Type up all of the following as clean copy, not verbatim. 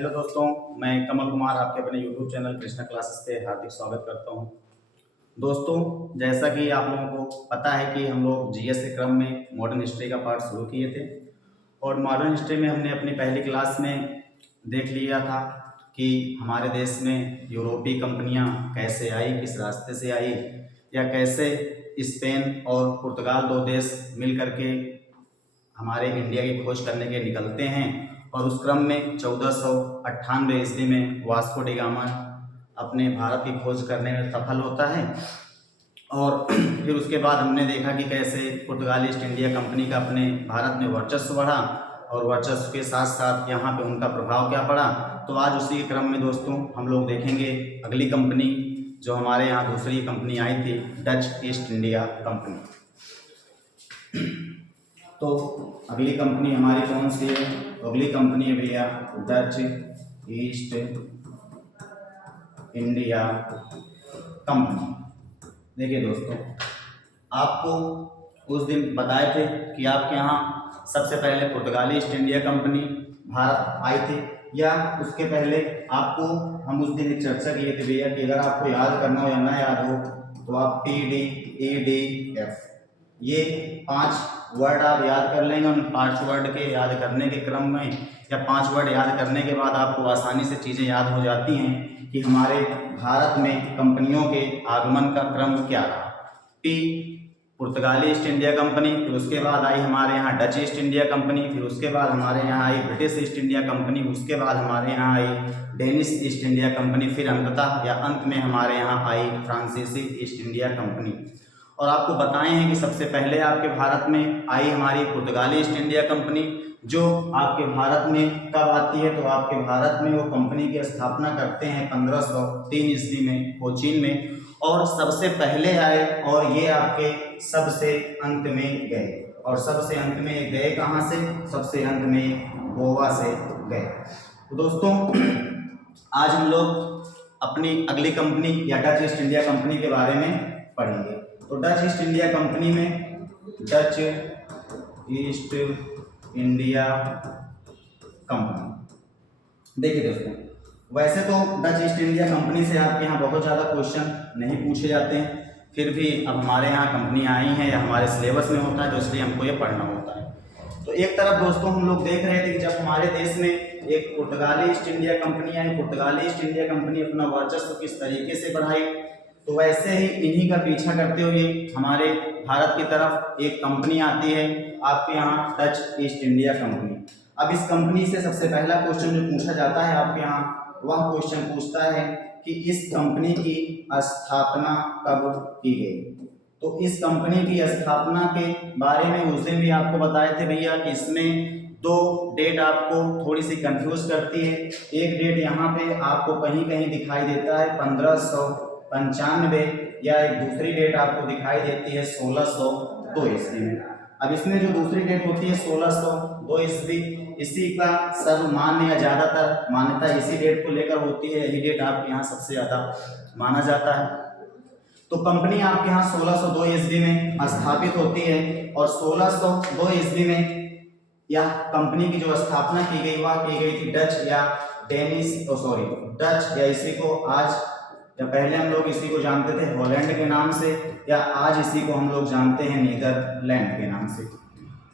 Hello दोस्तों, मैं कमल कुमार आपके अपने YouTube चैनल कृष्णा क्लासेस पे हार्दिक स्वागत करता हूं। दोस्तों, जैसा कि आप लोगों को पता है कि हम लोग जीएस के क्रम में मॉडर्न हिस्ट्री का पार्ट शुरू किए थे और मॉडर्न हिस्ट्री में हमने अपनी पहली क्लास में देख लिया था कि हमारे देश में यूरोपीय कंपनियां कैसे आई, किस रास्ते से आई, या कैसे स्पेन और पुर्तगाल दो देश मिल करके हमारे इंडिया की खोज करने के निकलते हैं। और उस क्रम में 1498 ईस्वी में वास्को डी गामा अपने भारत की खोज करने में सफल होता है। और फिर उसके बाद हमने देखा कि कैसे पुर्तगाली ईस्ट इंडिया कंपनी का अपने भारत में वर्चस्व बढ़ा और वर्चस्व के साथ साथ यहाँ पे उनका प्रभाव क्या पड़ा। तो आज उसी क्रम में दोस्तों हम लोग देखेंगे अगली कंपनी जो हमारे यहाँ दूसरी कंपनी आई थी, डच ईस्ट इंडिया कंपनी। तो अगली कंपनी हमारी कौन सी है? अगली कंपनी है भैया डच ईस्ट इंडिया कंपनी। देखिए दोस्तों, आपको उस दिन बताए थे कि आपके यहाँ सबसे पहले पुर्तगाली ईस्ट इंडिया कंपनी भारत आई थी, या उसके पहले आपको हम उस दिन एक चर्चा किए थे भैया कि अगर आपको याद करना हो या ना याद हो तो आप PDEDF ये 5 वर्ड आप याद कर लेंगे। उन 5 वर्ड के याद करने के क्रम में या 5 वर्ड याद करने के बाद आपको आसानी से चीज़ें याद हो जाती हैं कि हमारे भारत में कंपनियों के आगमन का क्रम क्या रहा। P पुर्तगाली ईस्ट इंडिया कंपनी, फिर उसके बाद आई हमारे यहाँ डच ईस्ट इंडिया कंपनी, फिर उसके बाद हमारे यहाँ आई ब्रिटिश ईस्ट इंडिया कंपनी, उसके बाद हमारे यहाँ आई डेनिश ईस्ट इंडिया कंपनी, फिर अंततः या अंत में हमारे यहाँ आई फ्रांसीसी ईस्ट इंडिया कंपनी। और आपको बताए हैं कि सबसे पहले आपके भारत में आई हमारी पुर्तगाली ईस्ट इंडिया कंपनी, जो आपके भारत में कब आती है तो आपके भारत में वो कंपनी की स्थापना करते हैं 1503 ईस्वी में कोचीन में, और सबसे पहले आए और ये आपके सबसे अंत में गए। और सबसे अंत में गए कहाँ से? सबसे अंत में गोवा से गए। तो दोस्तों, आज हम लोग अपनी अगली कंपनी या डच ईस्ट इंडिया कंपनी के बारे में पढ़ेंगे। तो डच ईस्ट इंडिया कंपनी में डच ईस्ट इंडिया कंपनी, देखिए दोस्तों, वैसे तो डच ईस्ट इंडिया कंपनी से आपके यहाँ बहुत ज़्यादा क्वेश्चन नहीं पूछे जाते हैं, फिर भी अब हमारे यहाँ कंपनी आई हैं या हमारे सिलेबस में होता है तो इसलिए हमको ये पढ़ना होता है। तो एक तरफ दोस्तों हम लोग देख रहे थे कि जब हमारे देश में एक पुर्तगाली ईस्ट इंडिया कंपनी आई, पुर्तगाली ईस्ट इंडिया कंपनी अपना वर्चस्व किस तरीके से बढ़ाई, तो वैसे ही इन्हीं का पीछा करते हुए हमारे भारत की तरफ एक कंपनी आती है आपके यहाँ डच ईस्ट इंडिया कंपनी। अब इस कंपनी से सबसे पहला क्वेश्चन जो पूछा जाता है आपके यहाँ, वह क्वेश्चन पूछता है कि इस कंपनी की स्थापना कब की गई। तो इस कंपनी की स्थापना के बारे में उस दिन भी आपको बताए थे भैया कि इसमें 2 डेट आपको थोड़ी सी कंफ्यूज करती है। एक डेट यहाँ पे आपको कहीं कहीं दिखाई देता है 1595, या एक दूसरी डेट आपको दिखाई देती है 1602 ईस्वी में। अब इसमें जो दूसरी डेट होती है 1602 ईस्वी, इसी का सर्वमान्य या ज़्यादातर मान्यता इसी डेट को लेकर होती है, यही डेट आपके यहाँ सबसे ज़्यादा माना जाता है। तो कंपनी आपके यहाँ 1602 ईस्वी में स्थापित होती है और 1602 ईस्वी में यह कंपनी की जो स्थापना की गई वह की गई थी डच या डच, या इसी को आज, या पहले हम लोग इसी को जानते थे हॉलैंड के नाम से, या आज इसी को हम लोग जानते हैं नीदरलैंड के नाम से।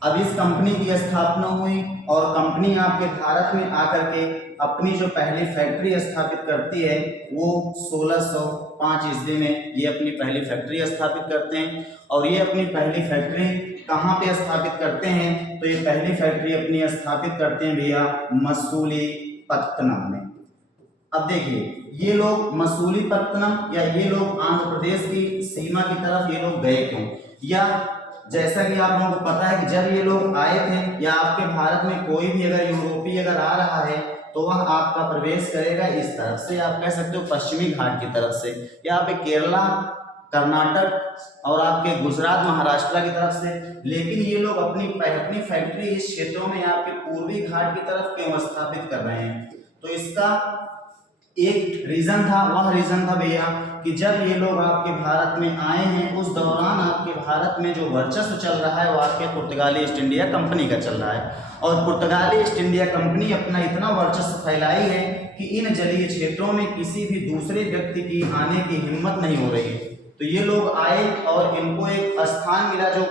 अब इस कंपनी की स्थापना हुई और कंपनी आपके भारत में आकर के अपनी जो पहली फैक्ट्री स्थापित करती है वो 1605 ईस्वी में ये अपनी पहली फैक्ट्री स्थापित करते हैं। और ये अपनी पहली फैक्ट्री कहाँ पे स्थापित करते हैं? तो ये पहली फैक्ट्री अपनी स्थापित करते हैं भैया मसूलीपट्टनम में। अब देखिए, ये लोग मसूलीपट्टनम या ये लोग आंध्र प्रदेश की सीमा की तरफ ये लोग गए क्यों? या जैसा कि आप लोगों को पता है कि जब ये लोग आए थे, या आपके भारत में कोई भी अगर यूरोपीय अगर आ रहा है तो वह आपका प्रवेश करेगा इस तरफ से, आप कह सकते हो पश्चिमी घाट की तरफ से, या आप केरला, कर्नाटक और आपके गुजरात, महाराष्ट्र की तरफ से। लेकिन ये लोग अपनी फैक्ट्री इस क्षेत्रों में आपके पूर्वी घाट की तरफ क्यों स्थापित कर रहे हैं? तो इसका एक रीजन था, वह रीजन था भैया कि जब ये लोग आपके भारत में आए हैं उस दौरान आपके भारत में जो वर्चस्व चल रहा है वो आपके पुर्तगाली ईस्ट इंडिया कंपनी का चल रहा है। और पुर्तगाली ईस्ट इंडिया कंपनी अपना इतना वर्चस्व फैलाई है कि इन जलीय क्षेत्रों में किसी भी दूसरे व्यक्ति की आने की हिम्मत नहीं हो रही है। तो ये लोग आए और इनको एक स्थान मिला, जो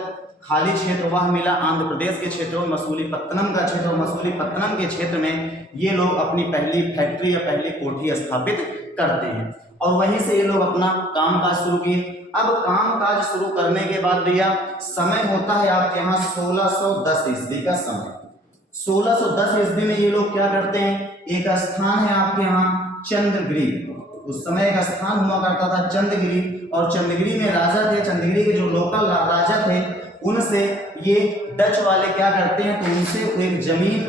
खाली क्षेत्र वह मिला आंध्र प्रदेश के क्षेत्र में मसूलीपट्टनम का क्षेत्र, और मसूलीपट्टनम के क्षेत्र में ये लोग अपनी पहली फैक्ट्री या पहली कोठी स्थापित करते हैं और वहीं से ये लोग अपना कामकाज शुरू किए। अब कामकाज शुरू करने के बाद भैया समय होता है आपके यहाँ 1610 ईस्वी का समय। 1610 ईस्वी में ये लोग क्या करते हैं, एक स्थान है आपके यहाँ चंद्रगिरी, उस समय एक स्थान हुआ करता था चंद्रगिरी, और चंद्रगिरी में राजा थे, चंद्रगिरी के जो लोकल राजा थे उनसे ये डच वाले क्या करते हैं, तो उनसे एक जमीन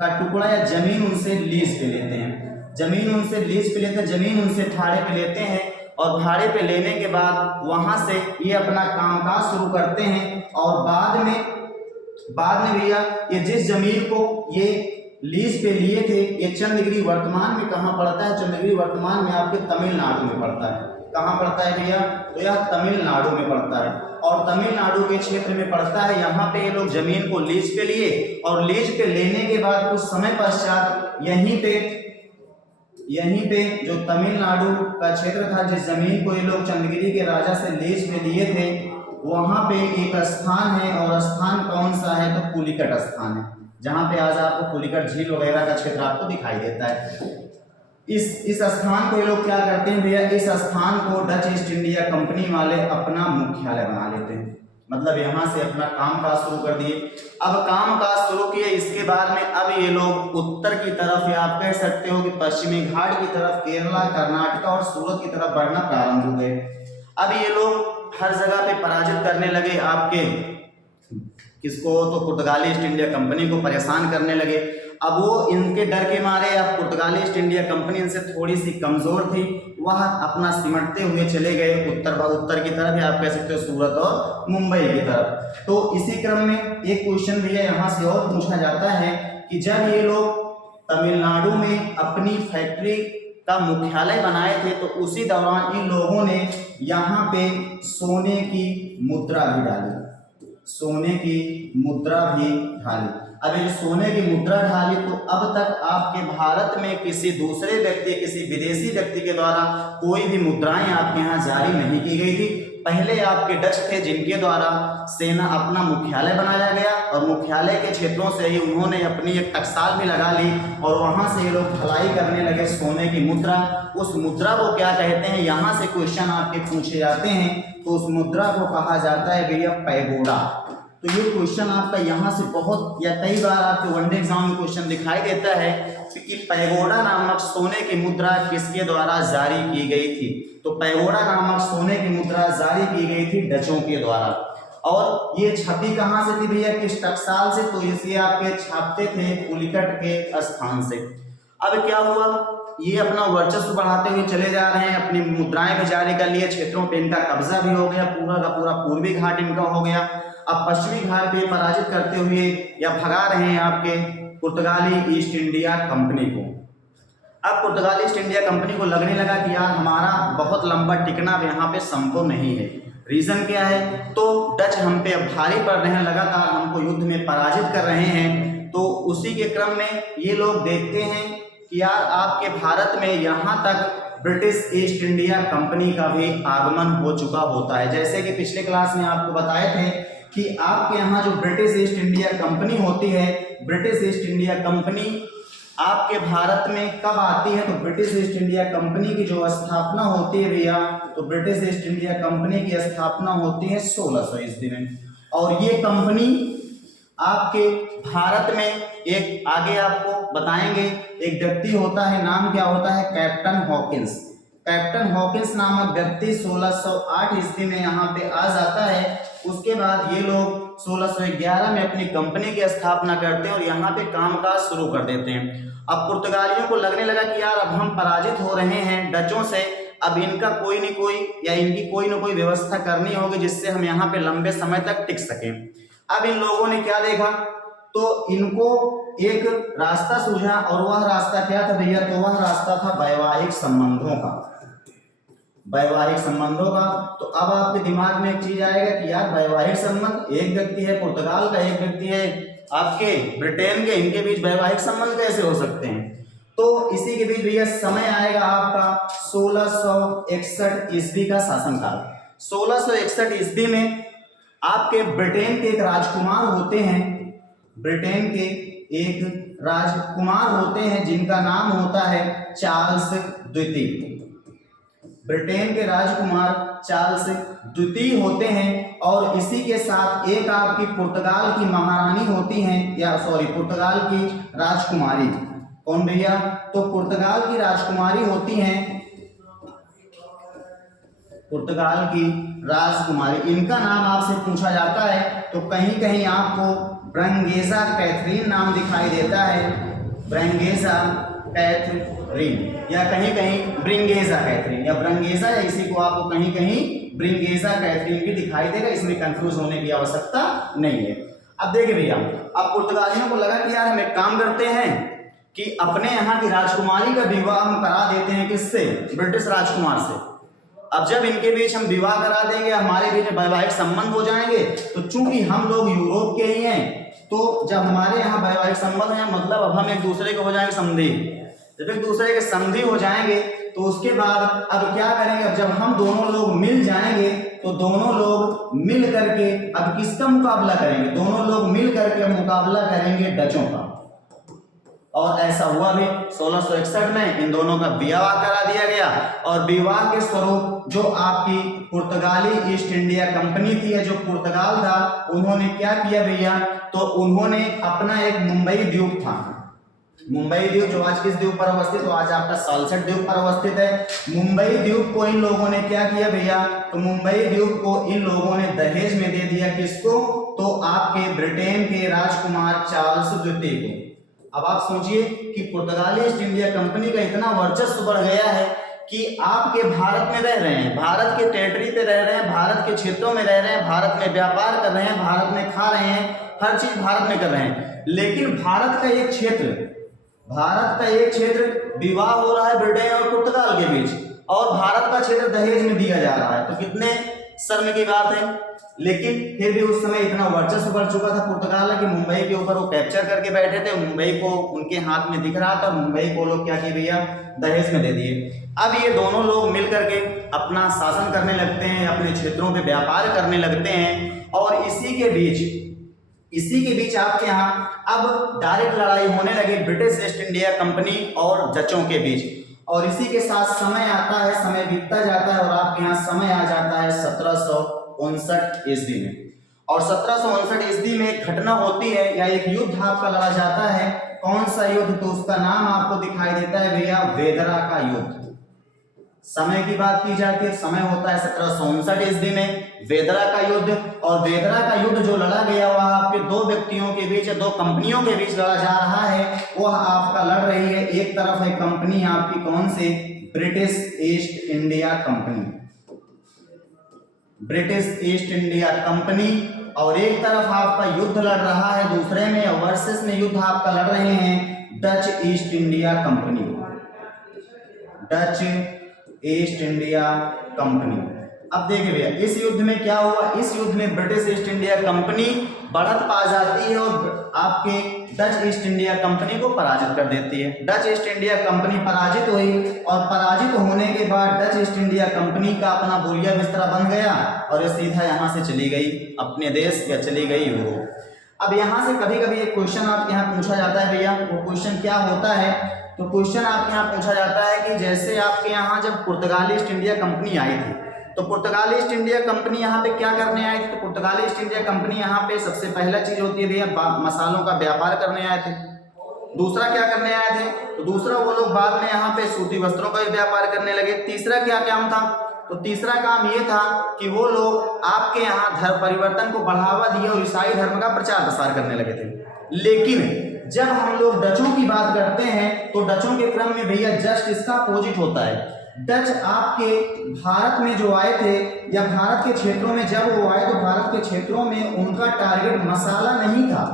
का टुकड़ा या जमीन उनसे लीज पे लेते हैं, जमीन उनसे लीज पे लेते हैं, जमीन उनसे भाड़े पे लेते हैं और भाड़े पे लेने के बाद वहां से ये अपना कामकाज शुरू करते हैं। और बाद में भैया ये जिस जमीन को ये लीज पे लिए थे, ये चंद्रगिरी वर्तमान में कहाँ पड़ता है, चंद्रगिरी वर्तमान में आपके तमिलनाडु में पड़ता है। कहाँ पड़ता है भैया, तो यह तमिलनाडु में पड़ता है और तमिलनाडु के क्षेत्र में पड़ता है। यहाँ पे ये लोग जमीन को लीज पे लिए और लीज पे लेने के बाद कुछ समय पश्चात यहीं पे जो तमिलनाडु का क्षेत्र था, जिस जमीन को ये लोग चंद्रगिरी के राजा से लीज पे लिए थे, वहां पे एक स्थान है, और स्थान कौन सा है, तो पुलिकट स्थान है, जहां पे आज आपको पुलिकट झील वगैरह का क्षेत्र आपको दिखाई देता है। इस स्थान को ये लोग क्या करते हैं भैया, इस स्थान को डच ईस्ट इंडिया कंपनी वाले अपना मुख्यालय बना लेते हैं, मतलब यहाँ से अपना कामकाज शुरू कर दिए। अब कामकाज शुरू किए, इसके बाद में अब ये लोग उत्तर की तरफ, या आप कह सकते हो कि पश्चिमी घाट की तरफ, केरला, कर्नाटक और सूरत की तरफ बढ़ना प्रारंभ हो गए। अब ये लोग हर जगह पे पराजित करने लगे आपके किसको, तो पुर्तगाली ईस्ट इंडिया कंपनी को परेशान करने लगे। अब वो इनके डर के मारे, अब पुर्तगाली ईस्ट इंडिया कंपनी इनसे थोड़ी सी कमजोर थी, वह अपना सिमटते हुए चले गए उत्तर की तरफ, या आप कह सकते हो सूरत और मुंबई की तरफ। तो इसी क्रम में एक क्वेश्चन भी है यहाँ से और पूछा जाता है कि जब ये लोग तमिलनाडु में अपनी फैक्ट्री का मुख्यालय बनाए थे, तो उसी दौरान इन लोगों ने यहाँ पे सोने की मुद्रा भी डाली, सोने की मुद्रा भी ढाली। अब ये सोने की मुद्रा ढाली, तो अब तक आपके भारत में किसी दूसरे व्यक्ति, किसी विदेशी व्यक्ति के द्वारा कोई भी मुद्राएं आपके यहाँ जारी नहीं की गई थी। पहले आपके डच थे जिनके द्वारा सेना अपना मुख्यालय बनाया गया, और मुख्यालय के क्षेत्रों से ही उन्होंने अपनी एक टकसाल भी लगा ली और वहां से ये लोग ढलाई करने लगे सोने की मुद्रा। उस मुद्रा को क्या कहते हैं, यहाँ से क्वेश्चन आपके पूछे जाते हैं, तो उस मुद्रा को कहा जाता है भैया पैगोडा। तो ये क्वेश्चन आपका यहाँ से बहुत या कई बार आपके वनडे एग्जाम में क्वेश्चन दिखाई देता है कि पैगोडा नामक सोने की मुद्रा किसके द्वारा जारी की गई थी। तो पैगोडा नामक सोने की मुद्रा जारी की गई थी डचों के द्वारा, और ये छपी कहाँ से थी भैया, किस टकसाल से, तो इसे आपके छापते थे पुलिकट के स्थान से। अब क्या हुआ, ये अपना वर्चस्व बढ़ाते हुए चले जा रहे हैं, अपनी मुद्राएं भी जारी कर लिए, क्षेत्रों पे इनका कब्जा भी हो गया, पूरा का पूरा पूर्वी घाट इनका हो गया। अब पश्चिमी घाट पे पराजित करते हुए या भगा रहे हैं आपके पुर्तगाली ईस्ट इंडिया कंपनी को। अब पुर्तगाली ईस्ट इंडिया कंपनी को लगने लगा कि यार हमारा बहुत लंबा टिकना यहाँ पे संभव नहीं है। रीजन क्या है, तो डच हम पे भारी पड़ रहे हैं, लगातार हमको युद्ध में पराजित कर रहे हैं। तो उसी के क्रम में ये लोग देखते हैं कि यार आपके भारत में यहाँ तक ब्रिटिश ईस्ट इंडिया कंपनी का भी आगमन हो चुका होता है। जैसे कि पिछले क्लास में आपको बताए थे कि आपके यहाँ जो ब्रिटिश ईस्ट इंडिया कंपनी होती है, ब्रिटिश ईस्ट इंडिया कंपनी आपके भारत में कब आती है, तो ब्रिटिश ईस्ट इंडिया कंपनी की जो स्थापना होती है भैया, तो ब्रिटिश ईस्ट इंडिया कंपनी की स्थापना होती है 1600 ईस्वी में। और ये कंपनी आपके भारत में एक आगे आपको बताएंगे एक व्यक्ति होता है, नाम क्या होता है, कैप्टन हॉकिंस। कैप्टन हॉकिंस नामक व्यक्ति 1608 ईस्वी में यहाँ पे आ जाता है। उसके बाद ये लोग 1611 में अपनी कंपनी की स्थापना करते हैं और यहाँ पे कामकाज शुरू कर देते हैं। अब पुर्तगालियों को लगने लगा कि यार अब हम पराजित हो रहे हैं डचों से, अब इनका कोई न कोई या इनकी कोई न कोई व्यवस्था करनी होगी जिससे हम यहाँ पे लंबे समय तक टिक सकें। अब इन लोगों ने क्या देखा, तो इनको एक रास्ता सूझा, और वह रास्ता क्या था भैया? तो वह रास्ता था वैवाहिक संबंधों का, वैवाहिक संबंधों का। तो अब आपके दिमाग में एक चीज आएगा कि यार वैवाहिक संबंध, एक व्यक्ति है पुर्तगाल का, एक व्यक्ति है आपके ब्रिटेन के, इनके बीच वैवाहिक संबंध कैसे हो सकते हैं? तो इसी के बीच भैया समय आएगा आपका 1661 ईस्वी का शासनकाल। 1661 ईस्वी में आपके ब्रिटेन के एक राजकुमार होते हैं, ब्रिटेन के एक राजकुमार होते हैं जिनका नाम होता है चार्ल्स द्वितीय। ब्रिटेन के राजकुमार चार्ल्स द्वितीय होते हैं, और इसी के साथ एक आपकी पुर्तगाल की महारानी होती हैं, या सॉरी पुर्तगाल की राजकुमारी। कौन भैया? तो पुर्तगाल की राजकुमारी होती हैं, पुर्तगाल की राजकुमारी। इनका नाम आपसे पूछा जाता है तो कहीं कहीं आपको ब्रंगेजा कैथरीन नाम दिखाई देता है, ब्रंगेजा कैथरीन, या कहीं कहीं ब्रिंगेजा कैथरीन, या ब्रंगेजा, या इसी को आपको कहीं कहीं ब्रिंगेजा कैथरीन भी दिखाई देगा। इसमें कंफ्यूज होने की आवश्यकता नहीं है। अब देखिए भैया, अब पुर्तगालियों को लगा कि यार हम एक काम करते हैं कि अपने यहाँ की राजकुमारी का विवाह हम करा देते हैं, किससे? ब्रिटिश राजकुमार से। अब जब इनके बीच हम विवाह करा देंगे, हमारे बीच वैवाहिक संबंध हो जाएंगे, तो चूंकि हम लोग यूरोप के ही हैं, तो जब हमारे यहाँ वैवाहिक संबंध है, मतलब अब हम एक दूसरे के हो जाएंगे समधी। जब एक दूसरे के समधी हो जाएंगे तो उसके बाद अब क्या करेंगे? अब जब हम दोनों लोग मिल जाएंगे तो दोनों लोग मिल करके अब किसका मुकाबला करेंगे? दोनों लोग मिल करके मुकाबला करेंगे डचों का। और ऐसा हुआ भी। 1661 में इन दोनों का विवाह करा दिया गया, और विवाह के स्वरूप जो आपकी पुर्तगाली ईस्ट इंडिया कंपनी थी, जो पुर्तगाल था, उन्होंने क्या किया भैया? तो उन्होंने अपना एक मुंबई द्वीप था, मुंबई द्वीप जो आज किस द्वीप पर अवस्थित? तो आज आपका सालसट द्वीप पर अवस्थित है। मुंबई द्वीप को इन लोगों ने क्या किया भैया? तो मुंबई द्वीप को इन लोगों ने दहेज में दे दिया। किसको? तो आपके ब्रिटेन के राजकुमार चार्ल्स द्वितीय को। अब आप सोचिए कि पुर्तगाली ईस्ट इंडिया कंपनी का इतना वर्चस्व बढ़ गया है कि आपके भारत में रह रहे हैं, भारत के टेरिटरी पे रह रहे हैं, भारत के क्षेत्रों में रह रहे हैं, भारत में व्यापार कर रहे हैं, भारत में खा रहे हैं, हर चीज भारत में कर रहे हैं, लेकिन भारत का एक क्षेत्र विवाह हो रहा है ब्रिटेन और पुर्तगाल के बीच, और भारत का क्षेत्र दहेज में दिया जा रहा है। तो कितने शर्म की बात है। लेकिन फिर भी उस समय इतना वर्चस्व बढ़ चुका था पुर्तगाल कि मुंबई के ऊपर वो कैप्चर करके बैठे थे, मुंबई को उनके हाथ में दिख रहा था, मुंबई को लोग क्या किए भैया? दहेज में दे दिए। अब ये दोनों लोग मिल करके अपना शासन करने लगते हैं, अपने क्षेत्रों पे व्यापार करने लगते हैं, और इसी के बीच आपके यहाँ अब डायरेक्ट लड़ाई होने लगी ब्रिटिश ईस्ट इंडिया कंपनी और डचों के बीच। और इसी के साथ समय आता है, समय बीतता जाता है, और आपके यहाँ समय आ जाता है 1759 ईस्वी में। और 1759 ईस्वी में एक घटना होती है, या एक युद्ध आपका लड़ा जाता है। कौन सा युद्ध? तो उसका नाम आपको दिखाई देता है भैया, वेदरा का युद्ध। समय की बात की जाती है, समय होता है 1759 ईस्वी में वेदरा का युद्ध। और वेदरा का युद्ध जो लड़ा गया वह आपके दो व्यक्तियों के बीच, दो कंपनियों के बीच लड़ा जा रहा है। वह आपका लड़ रही है, एक तरफ है कंपनी आपकी कौन से? British east India company, British east India company, और एक तरफ आपका युद्ध लड़ रहा है, दूसरे में वर्सेस में युद्ध आपका लड़ रहे हैं Dutch east India company, Dutch east India company. अब देखिए भैया, इस युद्ध में क्या हुआ? इस युद्ध में ब्रिटिश ईस्ट इंडिया कंपनी बढ़त पा जाती है और आपके डच ईस्ट इंडिया कंपनी को पराजित कर देती है। डच ईस्ट इंडिया कंपनी पराजित हुई, और पराजित होने के बाद डच ईस्ट इंडिया कंपनी का अपना बोरिया बिस्तरा बन गया, और ये सीधा यहाँ से चली गई अपने देश, या चली गई यूरोप। अब यहाँ से कभी कभी एक क्वेश्चन आपके यहाँ पूछा जाता है भैया, वो क्वेश्चन क्या होता है? तो क्वेश्चन आपके यहाँ पूछा जाता है कि जैसे आपके यहाँ जब पुर्तगाली ईस्ट इंडिया कंपनी आई थी, तो पुर्तगाली ईस्ट इंडिया कंपनी यहाँ पे क्या करने आई थी? तो पुर्तगाली ईस्ट इंडिया कंपनी यहाँ पे सबसे पहला चीज होती है भैया, मसालों का व्यापार करने आए थे। दूसरा क्या करने आए थे? तो दूसरा वो लोग बाद में यहाँ पे सूती वस्त्रों का भी व्यापार करने लगे। तीसरा क्या काम था? तो तीसरा काम ये था कि वो लोग आपके यहाँ धर्म परिवर्तन को बढ़ावा दिया और ईसाई धर्म का प्रचार प्रसार करने लगे थे। लेकिन जब हम लोग डचों की बात करते हैं तो डचों के क्रम में भैया जस्ट इसका अपोजिट होता है। डच आपके भारत में जो आए थे, या भारत के क्षेत्रों में जब वो आए, तो भारत के क्षेत्रों में उनका टारगेट मसाला नहीं था,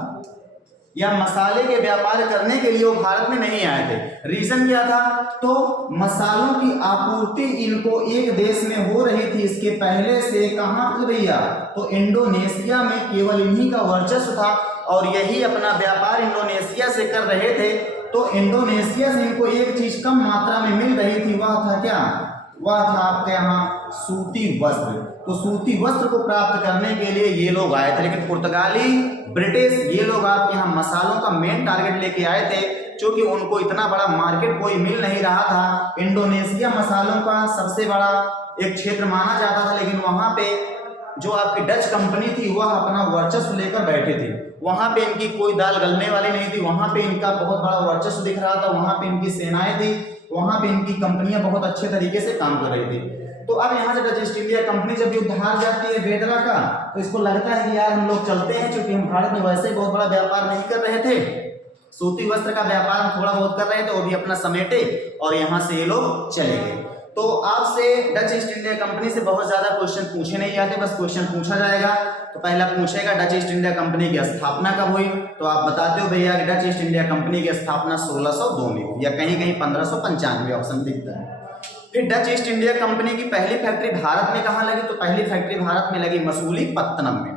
या मसाले के व्यापार करने के लिए वो भारत में नहीं आए थे। रीजन क्या था? तो मसालों की आपूर्ति इनको एक देश में हो रही थी इसके पहले से, कहां पर भैया? तो इंडोनेशिया में केवल इन्हीं का वर्चस्व था और यही अपना व्यापार इंडोनेशिया से कर रहे थे। तो इंडोनेशिया से इनको एक चीज कम मात्रा में मिल रही थी, वह था क्या? वह था आपके यहाँ सूती वस्त्र। तो सूती वस्त्र को प्राप्त करने के लिए ये लोग आए थे, लेकिन पुर्तगाली, ब्रिटिश, ये लोग आपके यहाँ मसालों का मेन टारगेट लेके आए थे, क्योंकि उनको इतना बड़ा मार्केट कोई मिल नहीं रहा था। इंडोनेशिया मसालों का सबसे बड़ा एक क्षेत्र माना जाता था, लेकिन वहां पे जो आपकी डच कंपनी थी वह अपना वर्चस्व लेकर बैठे थे। वहां पे इनकी कोई दाल गलने वाली नहीं थी, वहां पे इनका बहुत बड़ा वर्चस्व दिख रहा था, वहां पे इनकी सेनाएं थी, वहां पे इनकी कंपनियां बहुत अच्छे तरीके से काम कर रही थी। तो अब यहाँ से डच ईस्ट इंडिया कंपनी जब युद्ध हार जाती है वेदरा का, तो इसको लगता है कि यार हम लोग चलते हैं, क्योंकि हम भारत में वैसे ही बहुत बड़ा व्यापार नहीं कर रहे थे, सूती वस्त्र का व्यापार हम थोड़ा बहुत कर रहे थे, वो भी अपना समेटे और यहाँ से ये लोग चले गए। तो आपसे डच ईस्ट इंडिया कंपनी से बहुत ज्यादा क्वेश्चन पूछे नहीं जाते, बस क्वेश्चन पूछा जाएगा। तो पहला पूछेगा डच ईस्ट इंडिया कंपनी की स्थापना कब हुई? तो आप बताते हो भैया कि डच ईस्ट इंडिया कंपनी की स्थापना 1602 में हुई, या कहीं कहीं 1595 ऑप्शन दिखता है। फिर डच ईस्ट इंडिया कंपनी की पहली फैक्ट्री भारत में कहाँ लगी? तो पहली फैक्ट्री भारत में लगी मसूलीपट्टनम में।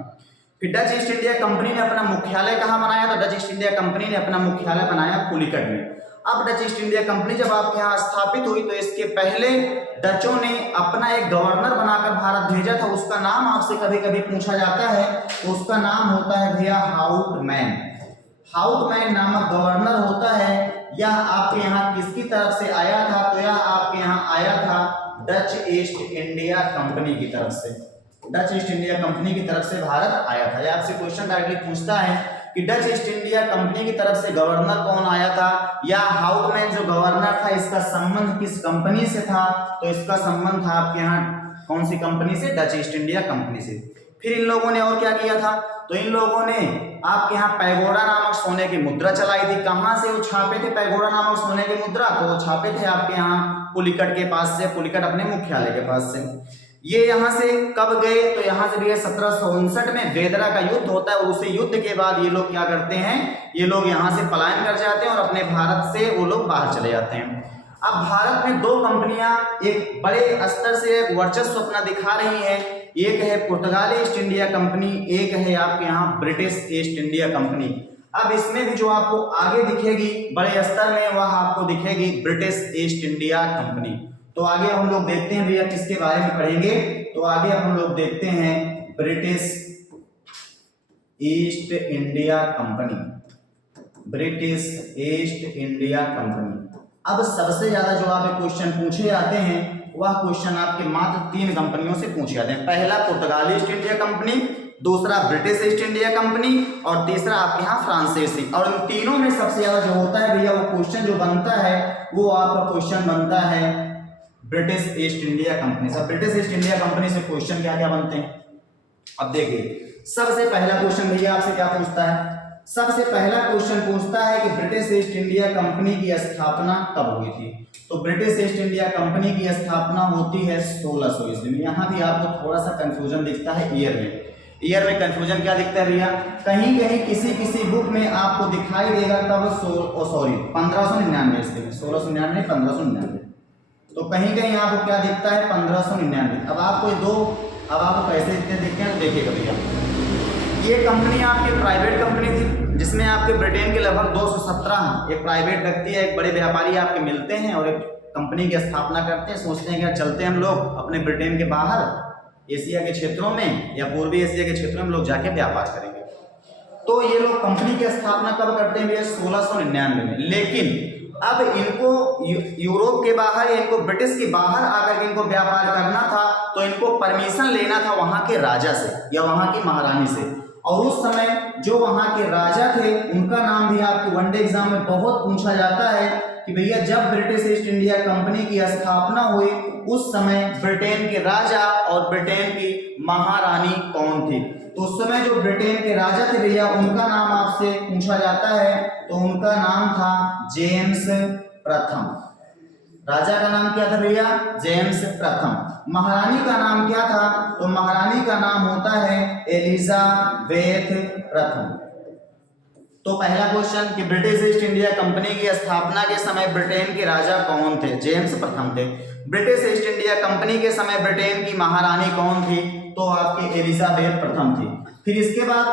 फिर डच ईस्ट इंडिया कंपनी ने अपना मुख्यालय कहाँ बनाया? तो डच ईस्ट इंडिया कंपनी ने अपना मुख्यालय बनाया पुलिकट में। अब डच ईस्ट इंडिया कंपनी जब आपके यहाँ स्थापित हुई, तो इसके पहले डचों ने अपना एक गवर्नर बनाकर भारत भेजा था, उसका नाम आपसे कभी कभी पूछा जाता है, तो उसका नाम होता है भैया हाउटमैन। हाउटमैन नामक गवर्नर होता है। यह आपके यहाँ किसकी तरफ से आया था? तो यह आपके यहाँ आया था डच ईस्ट इंडिया कंपनी की तरफ से। डच ईस्ट इंडिया कंपनी की तरफ से भारत आया था। यह आपसे क्वेश्चन डायरेक्टली पूछता है कि डच ईस्ट इंडिया कंपनी की तरफ से गवर्नर कौन आया था, या हाउटमैन जो गवर्नर था इसका संबंध किस कंपनी से था? तो इसका संबंध था आपके यहाँ कौन सी कंपनी से? डच ईस्ट इंडिया कंपनी से। फिर इन लोगों ने और क्या किया था? तो इन लोगों ने आपके यहाँ पैगोडा नामक सोने की मुद्रा चलाई थी। कहां से वो छापे थे पैगोडा नामक सोने की मुद्रा? तो वो छापे थे आपके यहाँ पुलिकट के पास से, पुलिकट अपने मुख्यालय के पास से। ये यहाँ से कब गए? तो यहाँ से भी 1759 में वेदरा का युद्ध होता है, और उसी युद्ध के बाद ये लोग क्या करते हैं? ये लोग यहाँ से पलायन कर जाते हैं और अपने भारत से वो लोग बाहर चले जाते हैं। अब भारत में दो कंपनियां एक बड़े स्तर से वर्चस्व अपना दिखा रही हैं, एक है पुर्तगाली ईस्ट इंडिया कंपनी, एक है आपके यहाँ ब्रिटिश ईस्ट इंडिया कंपनी। अब इसमें भी जो आपको आगे दिखेगी बड़े स्तर में, वह आपको दिखेगी ब्रिटिश ईस्ट इंडिया कंपनी। तो आगे हम लोग देखते हैं भैया किसके बारे में पढ़ेंगे। तो आगे हम लोग देखते हैं British east India company, British east India company. अब सबसे ज्यादा जो आपके क्वेश्चन पूछे जाते हैं वह क्वेश्चन आपके मात्र 3 कंपनियों से पूछे जाते हैं। पहला पुर्तगाली ईस्ट इंडिया कंपनी, दूसरा ब्रिटिश ईस्ट इंडिया कंपनी, और तीसरा आपके यहाँ फ्रांसीसी। और इन तीनों में सबसे ज्यादा जो होता है भैया वो क्वेश्चन जो बनता है वो आपका क्वेश्चन बनता है ब्रिटिश ईस्ट इंडिया कंपनी से। ब्रिटिश ईस्ट इंडिया कंपनी से क्वेश्चन क्या क्या बनते हैं? अब देखिए सबसे पहला क्वेश्चन भैया आपसे क्या पूछता है? सबसे पहला क्वेश्चन पूछता है कि ब्रिटिश ईस्ट इंडिया कंपनी की स्थापना कब हुई थी? तो ब्रिटिश ईस्ट इंडिया कंपनी की स्थापना होती है 1600 ईस्वी में। यहाँ भी आपको थोड़ा सा कंफ्यूजन दिखता है ईयर में। ईयर में कंफ्यूजन क्या दिखता है भैया? कहीं कहीं किसी बुक में आपको दिखाई देगा कब 1599 ईस्वी में, 1699 1599। तो कहीं कहीं आपको क्या दिखता है 1599। अब आपको कैसे दिखते हैं? तो देखिएगा भैया, ये कंपनी आपकी प्राइवेट कंपनी थी, जिसमें आपके ब्रिटेन के लगभग 217 एक प्राइवेट व्यक्ति है, एक बड़े व्यापारी आपके मिलते हैं और एक कंपनी की स्थापना करते हैं। सोचते हैं कि चलते हैं हम लोग अपने ब्रिटेन के बाहर एशिया के क्षेत्रों में या पूर्वी एशिया के क्षेत्रों में लोग जाके व्यापार करेंगे। तो ये लोग कंपनी की स्थापना कब करते हैं भैया? 1699 में। लेकिन अब इनको यूरोप के बाहर या इनको ब्रिटिश के बाहर आकर के इनको व्यापार करना था, तो इनको परमिशन लेना था वहां के राजा से या वहां की महारानी से। और उस समय जो वहां के राजा थे उनका नाम भी आपको वनडे एग्जाम में बहुत पूछा जाता है कि भैया जब ब्रिटिश ईस्ट इंडिया कंपनी की स्थापना हुई उस समय ब्रिटेन के राजा और ब्रिटेन की महारानी कौन थी? तो उस समय जो ब्रिटेन के राजा थे भैया उनका नाम आपसे पूछा जाता है, तो उनका नाम था जेम्स प्रथम। राजा का नाम क्या था भैया? जेम्स प्रथम। महारानी का नाम क्या था? तो महारानी का नाम होता है एलिजाबेथ प्रथम। तो पहला क्वेश्चन कि ब्रिटिश ईस्ट इंडिया कंपनी की स्थापना के समय ब्रिटेन के राजा कौन थे? जेम्स प्रथम थे। ब्रिटिश ईस्ट इंडिया कंपनी के समय ब्रिटेन की महारानी कौन थी? तो आपकी एलिजाबेथ प्रथम थी। फिर इसके बाद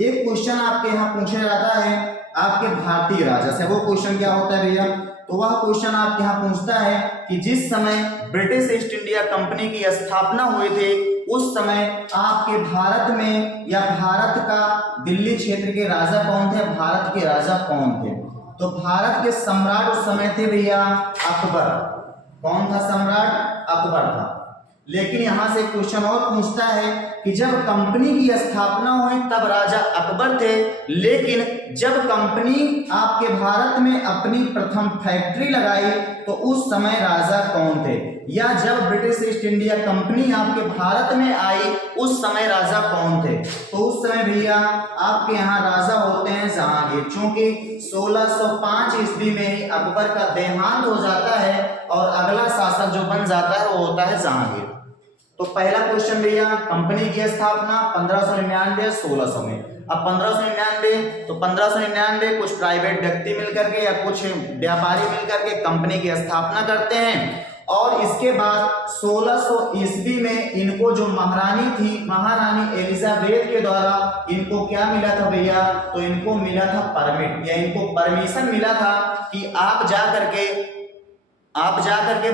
एक क्वेश्चन आपके यहाँ पूछा जाता है आपके भारतीय राजा से। वो क्वेश्चन क्या होता है भैया? तो वह क्वेश्चन आपके यहाँ पूछता है कि जिस समय ब्रिटिश ईस्ट इंडिया कंपनी की स्थापना हुई थी उस समय आपके भारत में या भारत का दिल्ली क्षेत्र के राजा कौन थे? भारत के राजा कौन थे? तो भारत के सम्राट उस समय थे भैया अकबर। कौन था सम्राट? अकबर था। लेकिन यहां से क्वेश्चन और पूछता है कि जब कंपनी की स्थापना हुई तब राजा अकबर थे, लेकिन जब कंपनी आपके भारत में अपनी प्रथम फैक्ट्री लगाई तो उस समय राजा कौन थे? या जब ब्रिटिश ईस्ट इंडिया कंपनी आपके भारत में आई उस समय राजा कौन थे? तो उस समय भैया आपके यहाँ राजा होते हैं जहांगीर। चूंकि 1605 ईस्वी में ही अकबर का देहांत हो जाता है और अगला शासक जो बन जाता है वो होता है जहांगीर। तो पहला क्वेश्चन भैया, कंपनी की स्थापना 1599 1600 में। अब 1599 तो 1599 कुछ प्राइवेट व्यक्ति मिलकर के या कुछ व्यापारी मिलकर के कंपनी की स्थापना करते हैं और इसके बाद 1600 ईस्वी में इनको जो महारानी थी, महारानी एलिजाबेथ के द्वारा इनको क्या मिला था भैया? तो इनको मिला था परमिट या इनको परमिशन मिला था कि आप जा करके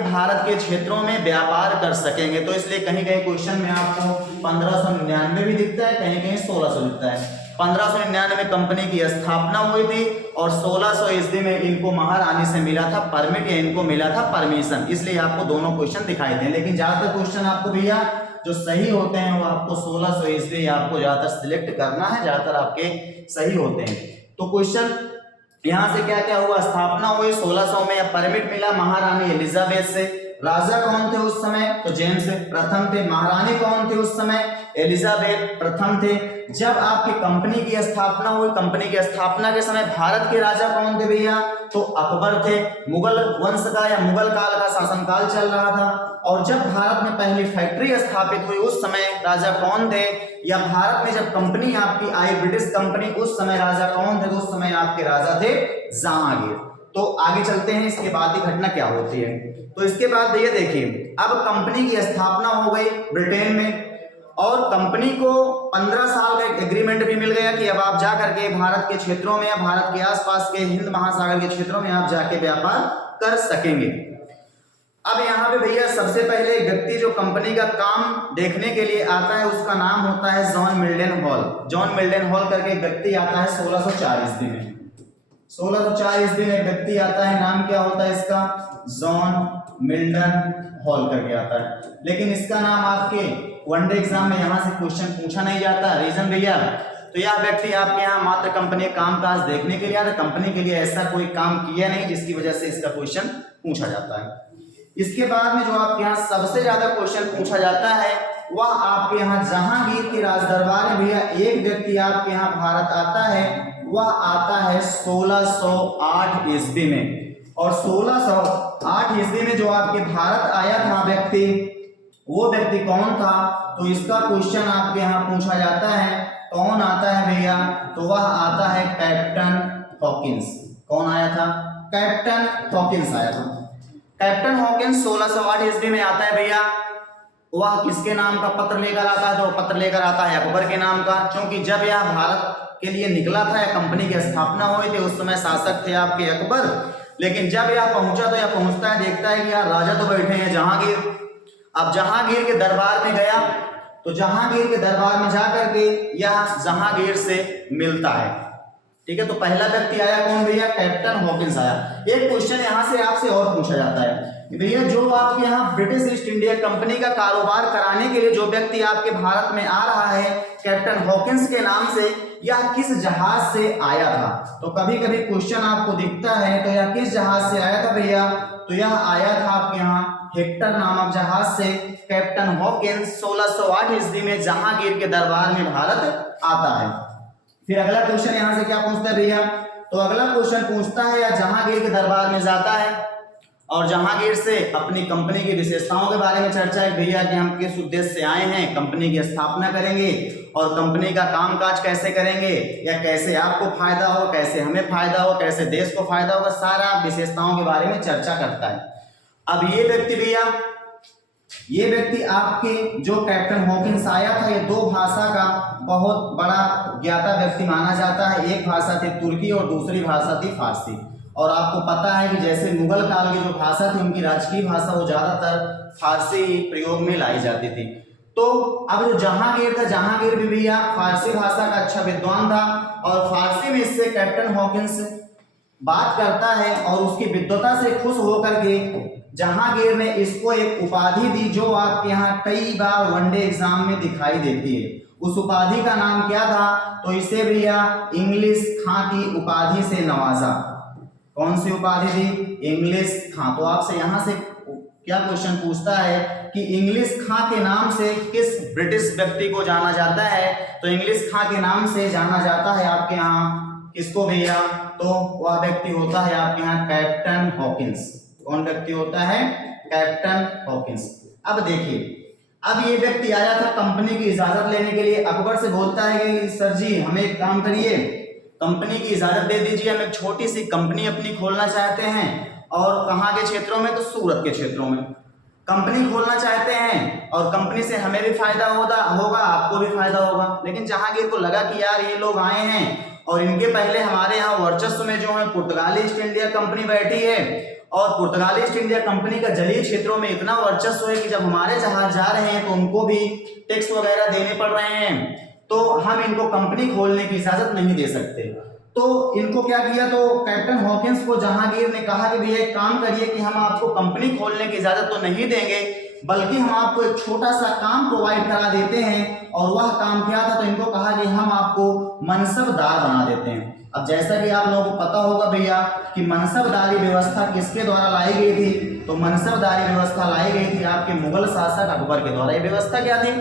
भारत के क्षेत्रों में व्यापार कर सकेंगे। तो इसलिए कहीं कहीं क्वेश्चन में आपको 1599 भी दिखता है, कहीं कहीं 1600 दिखता है। 1599 में कंपनी की स्थापना हुई थी और 1600 ईस्वी में इनको महारानी से मिला था परमिट या इनको मिला था परमिशन। इसलिए आपको दोनों क्वेश्चन दिखाई दें, लेकिन ज्यादातर क्वेश्चन आपको भैया जो सही होते हैं वो आपको 1600 ईस्वी आपको ज्यादातर सिलेक्ट करना है, ज्यादातर आपके सही होते हैं। तो क्वेश्चन यहाँ से क्या क्या हुआ? स्थापना हुई 1600 में, परमिट मिला महारानी एलिजाबेथ से। राजा कौन थे उस समय? तो जेम्स प्रथम थे। महारानी कौन थे उस समय? एलिजाबेथ प्रथम थे। जब आपकी कंपनी की स्थापना हुई, कंपनी की स्थापना के समय भारत के राजा कौन थे भैया? तो अकबर थे। मुगल वंश का या मुगल काल का शासनकाल चल रहा था। और जब भारत में पहली फैक्ट्री स्थापित हुई उस समय राजा कौन थे? या भारत में जब कंपनी आपकी आई ब्रिटिश कंपनी उस समय राजा कौन थे? तो उस समय आपके राजा थे जहांगीर। तो आगे चलते हैं, इसके बाद की घटना क्या होती है। तो इसके बाद ये देखिए, अब कंपनी की स्थापना हो गई ब्रिटेन में और कंपनी को 15 साल का एक एग्रीमेंट भी मिल गया कि अब आप जा करके भारत के क्षेत्रों में या भारत के आसपास के हिंद महासागर के क्षेत्रों में आप जाके व्यापार कर सकेंगे। अब यहाँ पे भैया सबसे पहले व्यक्ति जो कंपनी का काम देखने के लिए आता है उसका नाम होता है John Milton hall. John Milton hall करके एक व्यक्ति आता है 1604 ईस्वी में। 1604 ईस्वी में एक व्यक्ति आता है, नाम क्या होता है इसका? जॉन मिल्टन हॉल करके आता है। लेकिन इसका नाम आपके वनडे एग्जाम में यहाँ से क्वेश्चन पूछा नहीं जाता। रीजन भैया, तो यह व्यक्ति आपके यहाँ मात्र कंपनी कामकाज देखने के लिए आता है, कंपनी के लिए ऐसा कोई काम किया नहीं जिसकी वजह से इसका क्वेश्चन पूछा जाता है। इसके बाद में जो आपके यहाँ सबसे ज्यादा क्वेश्चन पूछा जाता है वह आपके यहाँ जहांगीर के राज दरबार में भैया एक व्यक्ति आपके यहाँ भारत आता है, वह आता है 1608 ईस्वी में। और 1608 ईस्वी में जो आपके भारत आया था व्यक्ति, वो व्यक्ति कौन था? तो इसका क्वेश्चन आपके यहाँ पूछा जाता है। कौन आता है भैया? तो वह आता है कैप्टन हॉकिंस। कौन आया था? कैप्टन हॉकिंस आया था। कैप्टन हॉकिंस 1608 ईस्वी में आता है भैया। वह किसके नाम का पत्र लेकर आता है? तो पत्र लेकर आता है अकबर के नाम का। क्योंकि जब यह भारत के लिए निकला था या कंपनी की स्थापना हुई थी उस समय शासक थे आपके अकबर। लेकिन जब यह पहुंचा तो यह पहुंचता है, देखता है कि यार राजा तो बैठे हैं जहांगीर। अब जहांगीर के दरबार में गया तो जहांगीर के दरबार में जाकर के यह जहांगीर से मिलता है। ठीक है, तो पहला व्यक्ति आया कौन भैया? कैप्टन हॉकिंस आया। एक क्वेश्चन यहाँ से आपसे और पूछा जाता है भैया, जो आपके यहाँ ब्रिटिश ईस्ट इंडिया कंपनी का कारोबार कराने के लिए जो व्यक्ति आपके भारत में आ रहा है कैप्टन हॉकिंस के नाम से, यह किस जहाज से आया था? तो कभी कभी क्वेश्चन आपको दिखता है, तो यह किस जहाज से आया था भैया? तो यह आया था आपके यहाँ हेक्टर नामक जहाज से। कैप्टन हॉकिंस 1608 ईस्वी में जहांगीर के दरबार में भारत आता है। फिर अगला क्वेश्चन यहाँ से क्या पूछता है भैया? तो अगला क्वेश्चन पूछता है या जहांगीर के दरबार में जाता है और जहांगीर से अपनी कंपनी की विशेषताओं के बारे में चर्चा है भैया कि हम किस उद्देश्य से आए हैं, कंपनी की स्थापना करेंगे और कंपनी का कामकाज कैसे करेंगे या कैसे आपको फायदा हो, कैसे हमें फायदा हो, कैसे देश को फायदा होगा, सारा विशेषताओं के बारे में चर्चा करता है। अब ये व्यक्ति भैया, ये व्यक्ति आपके जो कैप्टन हॉकिंस आया था, ये दो भाषा का बहुत बड़ा ज्ञाता व्यक्ति माना जाता है। एक भाषा थी तुर्की और दूसरी भाषा थी फारसी। और आपको पता है कि जैसे मुगल काल की जो भाषा थी उनकी राजकीय भाषा वो ज्यादातर फारसी ही प्रयोग में लाई जाती थी। तो अब जो जहांगीर था, जहांगीर भी भैया फारसी भाषा का अच्छा विद्वान था और फारसी में इससे कैप्टन हॉकिंस बात करता है और उसकी विद्वता से खुश होकर के जहांगीर ने इसको एक उपाधि दी जो आपके यहाँ कई बार वनडे एग्जाम में दिखाई देती है। उस उपाधि का नाम क्या था? तो इसे भैया इंग्लिश खां की उपाधि से नवाजा। कौन सी उपाधि थी? इंग्लिश खां। तो आपसे यहाँ से क्या क्वेश्चन पूछता है कि इंग्लिश खां के नाम से किस ब्रिटिश व्यक्ति को जाना जाता है? तो इंग्लिश खां के नाम से जाना जाता है आपके यहाँ किसको भैया? तो वह व्यक्ति होता है आपके यहाँ कैप्टन हॉकिंस। कौन व्यक्ति होता है? Captain Hawkins. अब देखिए, अब ये व्यक्ति आया था कंपनी की इजाजत लेने के लिए। अकबर से बोलता है कि सर जी हमें एक काम करिए, कंपनी की इजाजत दे दीजिए, हम एक छोटी सी कंपनी अपनी खोलना चाहते हैं। और कहाँ के क्षेत्रों में? तो सूरत के क्षेत्रों में कंपनी खोलना चाहते हैं और कंपनी से हमें भी फायदा होगा, आपको भी फायदा होगा। लेकिन जहांगीर को लगा कि यार ये लोग आए हैं और इनके पहले हमारे यहाँ वर्चस्व में जो है पुर्तगाली ईस्ट इंडिया कंपनी बैठी है और पुर्तगाली ईस्ट इंडिया कंपनी का जलीय क्षेत्रों में इतना वर्चस्व है कि जब हमारे जहाज जा रहे हैं तो उनको भी टैक्स वगैरह देने पड़ रहे हैं, तो हम इनको कंपनी खोलने की इजाजत नहीं दे सकते। तो इनको क्या किया? तो कैप्टन हॉकिंस को जहांगीर ने कहा कि भैया एक काम करिए कि हम आपको कंपनी खोलने की इजाजत तो नहीं देंगे, बल्कि हम आपको एक छोटा सा काम प्रोवाइड करा देते हैं। और वह काम क्या था? तो इनको कहा कि हम आपको मनसबदार बना देते हैं। अब जैसा कि आप लोगों को पता होगा भैया कि मनसबदारी व्यवस्था किसके द्वारा लाई गई थी? तो मनसबदारी व्यवस्था लाई गई थी आपके मुगल शासक अकबर के द्वारा। ये व्यवस्था क्या थी?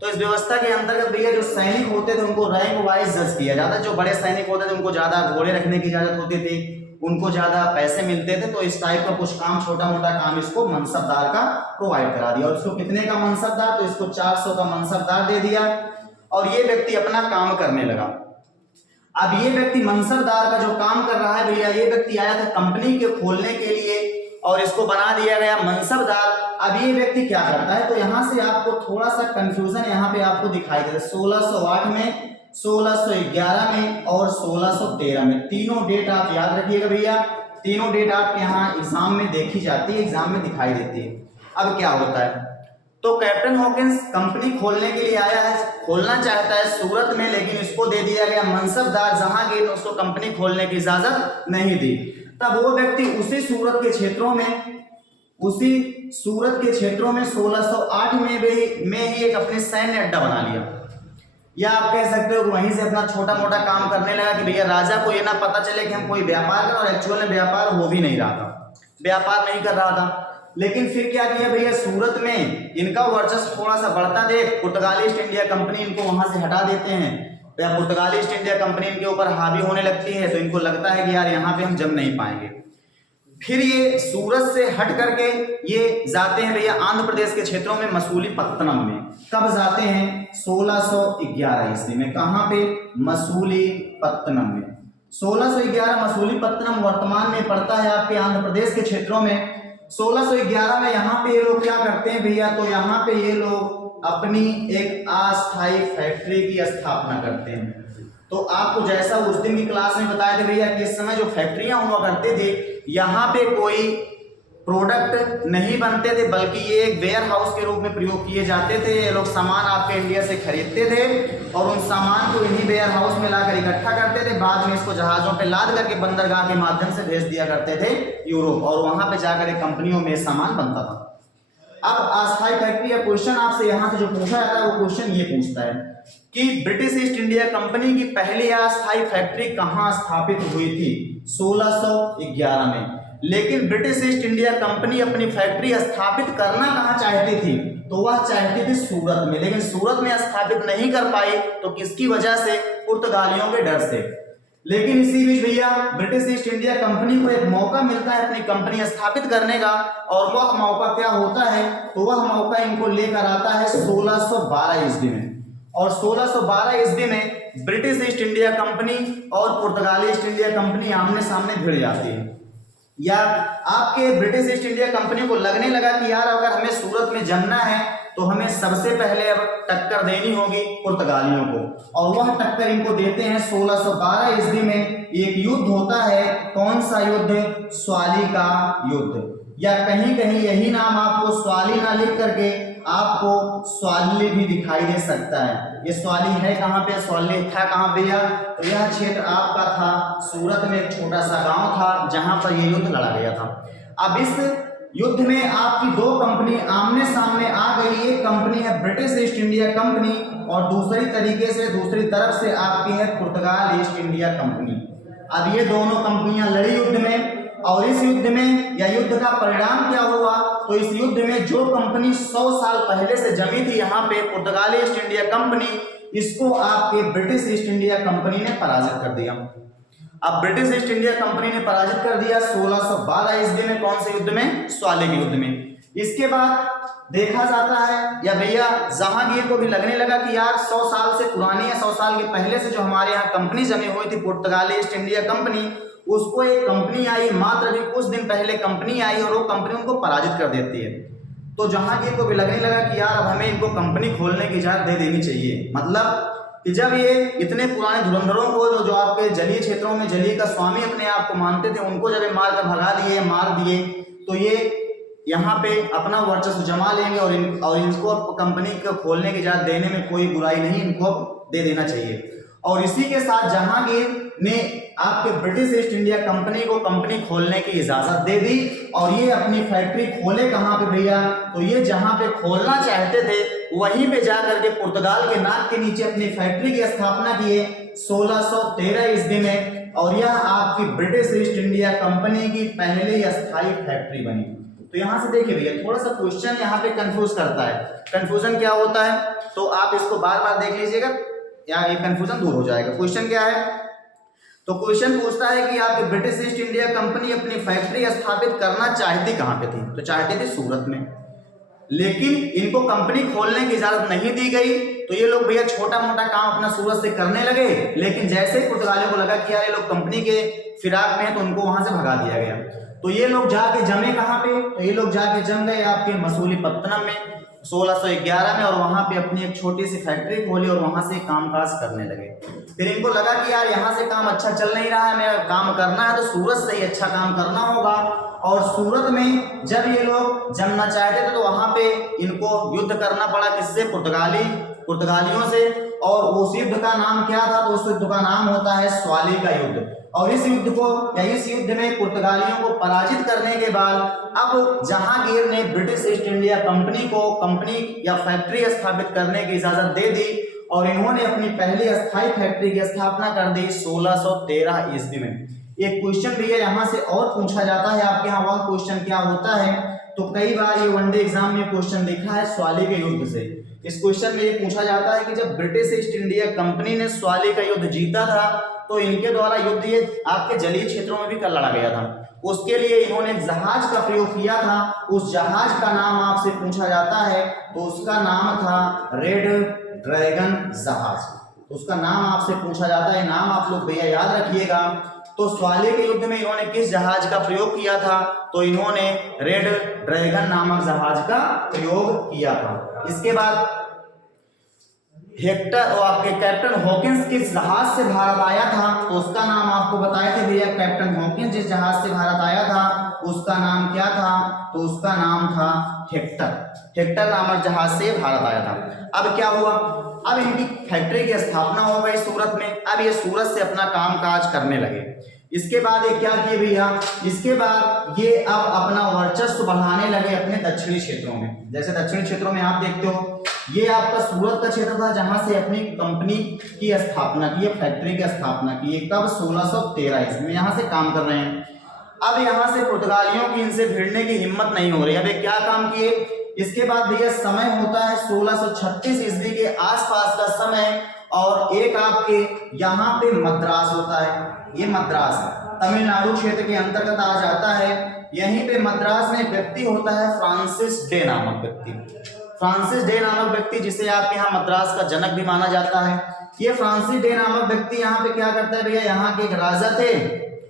तो इस व्यवस्था के अंतर्गत भैया जो सैनिक होते थे उनको रैंक वाइज जज किया जाता। जो बड़े सैनिक होते थे उनको ज्यादा घोड़े रखने की इजाजत होती थी, उनको ज्यादा पैसे मिलते थे। तो इस टाइप का कुछ काम, छोटा मोटा काम इसको मनसबदार का प्रोवाइड करा दिया। और इसको कितने का मनसबदार? तो इसको 400 का मनसबदार दे दिया और ये व्यक्ति अपना काम करने लगा। अब ये व्यक्ति मनसबदार का जो काम कर रहा है भैया, ये व्यक्ति आया था कंपनी के खोलने के लिए और इसको बना दिया गया मनसबदार। अब ये व्यक्ति क्या करता है? तो यहाँ से आपको थोड़ा सा कंफ्यूजन यहाँ पे आपको दिखाई देता है। 1608 में, 1611 में और 1613 में, तीनों डेट आप याद रखिएगा भैया। तीनों डेट आपके यहाँ एग्जाम में देखी जाती है, एग्जाम में दिखाई देती है। अब क्या होता है? तो कैप्टन हॉकिंस कंपनी खोलने के लिए आया है, खोलना चाहता है सूरत में, लेकिन इसको दे दिया गया मनसबदार। जहांगीर ने उसको कंपनी खोलने की इजाजत नहीं दी। तब वो व्यक्ति उसी सूरत के क्षेत्रों में 1608 में ही एक अपने सैन्य अड्डा बना लिया। या आप कह सकते हो कि वहीं से अपना छोटा मोटा काम करने लगा कि भैया राजा को ये ना पता चले कि हम कोई व्यापार कर, और एक्चुअल में व्यापार हो भी नहीं रहा था, व्यापार नहीं कर रहा था। लेकिन फिर क्या किया भैया, सूरत में इनका वर्चस्व थोड़ा सा बढ़ता देख पुर्तगाली ईस्ट इंडिया कंपनी इनको वहां से हटा देते हैं। या पुर्तगाली ईस्ट इंडिया कंपनी इनके ऊपर हावी होने लगती है, तो इनको लगता है कि यार यहाँ पे हम जम नहीं पाएंगे। फिर ये सूरत से हट करके ये जाते हैं भैया आंध्र प्रदेश के क्षेत्रों में, मसूलीपट्टनम में। कब जाते हैं? 1611 ईस्वी में। कहाँ पे? मसूलीपट्टनम में। 1611 मसूलीपट्टनम वर्तमान में पड़ता है आपके आंध्र प्रदेश के क्षेत्रों में। 1611 में यहाँ पे ये लोग क्या करते हैं भैया? तो यहाँ पे ये लोग अपनी एक अस्थायी फैक्ट्री की स्थापना करते हैं। तो आपको जैसा उस दिन की क्लास में बताया था भैया कि इस समय जो फैक्ट्रियां हुआ करते थे, यहाँ पे कोई प्रोडक्ट नहीं बनते थे, बल्कि ये एक वेयर हाउस के रूप में प्रयोग किए जाते थे। ये लोग सामान आपके इंडिया से खरीदते थे और उन सामान को इन्हीं वेयर हाउस में लाकर इकट्ठा करते थे। बाद में इसको जहाजों पे लाद करके बंदरगाह के माध्यम से भेज दिया करते थे यूरोप, और वहां पे जाकर एक कंपनियों में सामान बनता था। अब अस्थायी फैक्ट्री, या क्वेश्चन आपसे यहाँ से जो पूछा जाता है वो क्वेश्चन ये पूछता है कि ब्रिटिश ईस्ट इंडिया कंपनी की पहली अस्थायी फैक्ट्री कहाँ स्थापित हुई थी? 1611 में। लेकिन ब्रिटिश ईस्ट इंडिया कंपनी अपनी फैक्ट्री स्थापित करना कहाँ चाहती थी? तो वह चाहती थी सूरत में, लेकिन सूरत में स्थापित नहीं कर पाई। तो किसकी वजह से? पुर्तगालियों के डर से। लेकिन इसी बीच भैया ब्रिटिश ईस्ट इंडिया कंपनी को एक मौका मिलता है अपनी कंपनी स्थापित करने का, और वह मौका क्या होता है, तो वह मौका इनको लेकर आता है 1612 ईस्वी में। और 1612 ईस्वी में ब्रिटिश ईस्ट इंडिया कंपनी और पुर्तगाली ईस्ट इंडिया कंपनी आमने सामने भिड़ जाती है। या आपके ब्रिटिश ईस्ट इंडिया कंपनी को लगने लगा कि यार अगर हमें सूरत में जमना है तो हमें सबसे पहले अब टक्कर देनी होगी पुर्तगालियों को, और वह टक्कर इनको देते हैं 1612 ईस्वी में। एक युद्ध होता है, कौन सा युद्ध, स्वाली का युद्ध, या कहीं कहीं यही नाम आपको स्वाली ना लिख करके आपको स्वाली भी दिखाई दे सकता है। ये स्वाली है कहाँ पे, स्वाली था कहाँ पे, तो यह क्षेत्र आपका था सूरत में, एक छोटा सा गांव था जहां पर यह युद्ध लड़ा गया था। अब इस युद्ध में आपकी दो कंपनी आमने सामने आ गई। एक कंपनी है ब्रिटिश ईस्ट इंडिया कंपनी और दूसरी तरीके से दूसरी तरफ से आपकी है पुर्तगाल ईस्ट इंडिया कंपनी। अब ये दोनों कंपनियां लड़ी युद्ध में, और इस युद्ध में या युद्ध का परिणाम क्या हुआ, तो इस युद्ध में जो कंपनी 100 साल पहले से जमी थी यहाँ पे पुर्तगाली ईस्ट इंडिया कंपनी, इसको आपके ब्रिटिश ईस्ट इंडिया कंपनी ने पराजित कर दिया। अब ब्रिटिश ईस्ट इंडिया कंपनी ने पराजित कर दिया 1612 ईस्वी में, कौन से युद्ध में, स्वाली के युद्ध में। इसके बाद देखा जाता है या भैया जहांगीर को भी लगने लगा कि यार 100 साल से पुरानी है, 100 साल के पहले से जो हमारे यहाँ कंपनी जमी हुई थी पुर्तगाली ईस्ट इंडिया कंपनी, उसको एक कंपनी आई, मात्र अभी कुछ दिन पहले कंपनी आई और वो कंपनी उनको पराजित कर देती है। तो जहांगीर को भी लगने लगा कि यार अब हमें इनको कंपनी खोलने की इजाजत दे देनी चाहिए। मतलब कि जब ये इतने पुराने धुरंधरों को जो आपके जलीय क्षेत्रों में जलीय का स्वामी अपने आप को मानते थे, उनको जब ये मार कर भगा दिए, मार दिए, तो ये यहाँ पे अपना वर्चस्व जमा लेंगे और इनको कंपनी को खोलने की इजाजत देने में कोई बुराई नहीं, इनको दे देना चाहिए। और इसी के साथ जहांगीर ने आपके ब्रिटिश ईस्ट इंडिया कंपनी को कंपनी खोलने की इजाजत दे दी, और ये अपनी फैक्ट्री खोले कहाँ पे भैया, तो ये जहाँ पे खोलना चाहते थे वहीं पे जाकर के पुर्तगाल के नाक के नीचे अपनी फैक्ट्री की स्थापना किए 1613 ईस्वी में, और यह आपकी ब्रिटिश ईस्ट इंडिया कंपनी की पहली स्थायी फैक्ट्री बनी। तो यहाँ से देखिए भैया थोड़ा सा क्वेश्चन यहाँ पे कंफ्यूज करता है। कंफ्यूजन क्या होता है, तो आप इसको बार बार देख लीजिएगा या ये कंफ्यूजन दूर हो जाएगा। क्वेश्चन क्या है, तो क्वेश्चन पूछता है कि आपकी ब्रिटिश ईस्ट इंडिया कंपनी अपनी फैक्ट्री स्थापित करना चाहती कहाँ पे थी, तो चाहती थी सूरत में, लेकिन इनको कंपनी खोलने की इजाजत नहीं दी गई। तो ये लोग भैया छोटा मोटा काम अपना सूरत से करने लगे, लेकिन जैसे ही पुर्तगालियों को लगा कि यार ये लोग कंपनी के फिराक में हैं, तो उनको वहां से भगा दिया गया। तो ये लोग जाके जमे कहाँ पे, तो ये लोग जाके जम गए आपके मसूलीपट्टनम में 1611 में, और वहां पे अपनी एक छोटी सी फैक्ट्री खोली और वहां से कामकाज करने लगे। फिर इनको लगा कि यार यहाँ से काम अच्छा चल नहीं रहा है, हमें काम करना है तो सूरत से ही अच्छा काम करना होगा। और सूरत में जब ये लोग जमना चाहते थे तो वहां पे इनको युद्ध करना पड़ा, किससे, पुर्तगालियों से। और उस युद्ध का नाम क्या था, तो उस युद्ध का नाम होता है स्वाली का युद्ध। और इस युद्ध को या इस युद्ध में पुर्तगालियों को पराजित करने के बाद अब जहांगीर ने ब्रिटिश ईस्ट इंडिया कंपनी को कंपनी या फैक्ट्री स्थापित करने की इजाजत दे दी, और इन्होंने अपनी पहली अस्थायी फैक्ट्री की स्थापना कर दी 1613 ईस्वी में। एक क्वेश्चन भी है यहाँ से और पूछा जाता है आपके यहाँ, वह क्वेश्चन क्या होता है, तो कई बार ये वनडे एग्जाम में क्वेश्चन देखा है स्वाली के युद्ध से। इस क्वेश्चन में ये पूछा जाता है कि जब ब्रिटिश ईस्ट इंडिया कंपनी ने स्वाली का युद्ध जीता था, तो इनके द्वारा युद्ध ये आपके जलीय क्षेत्रों में भी कर लड़ा गया था। उसके लिए इन्होंने जहाज का प्रयोग किया था। उस जहाज का नाम आपसे पूछा जाता है, तो उसका नाम था रेड ड्रैगन जहाज। तो उसका नाम आपसे पूछा जाता है, नाम आप लोग भैया याद रखिएगा। तो स्वाली के युद्ध में इन्होंने किस जहाज का प्रयोग किया था, तो इन्होंने रेड ड्रैगन नामक जहाज का प्रयोग किया था। इसके बाद हेक्टर और आपके कैप्टन हॉकिंस किस जहाज से भारत आया था, तो उसका नाम आपको बताए थे भैया, कैप्टन हॉकिंस जिस जहाज से भारत आया था उसका नाम क्या था, तो उसका नाम था हेक्टर नामक जहाज से भारत आया था। अब क्या हुआ, अब इनकी फैक्ट्री की स्थापना हो गई सूरत में। अब ये सूरत से अपना कामकाज करने लगे। इसके बाद ये क्या किए भैया, इसके बाद ये अब अपना वर्चस्व बढ़ाने लगे अपने दक्षिणी क्षेत्रों में। जैसे दक्षिणी क्षेत्रों में आप देखते हो, ये आपका सूरत का क्षेत्र था जहां से अपनी कंपनी की स्थापना की, फैक्ट्री की स्थापना की। कब, 1613 ईस्वी, यहाँ से काम कर रहे हैं। अब यहाँ से पुर्तगालियों की इनसे भिड़ने की हिम्मत नहीं हो रही। अब ये क्या काम किए, इसके बाद भैया समय होता है 1636 ईस्वी के आसपास का समय, और एक आपके यहाँ पे मद्रास होता है, ये मद्रास है, तमिलनाडु क्षेत्र के अंतर्गत आ जाता है। यहीं पे मद्रास में एक व्यक्ति होता है फ्रांसिस डे नामक व्यक्ति, फ्रांसिस डे नामक व्यक्ति जिसे आपके यहाँ मद्रास का जनक भी माना जाता है। ये फ्रांसिस डे नामक व्यक्ति यहाँ पे क्या करता है भैया, यहाँ के एक राजा थे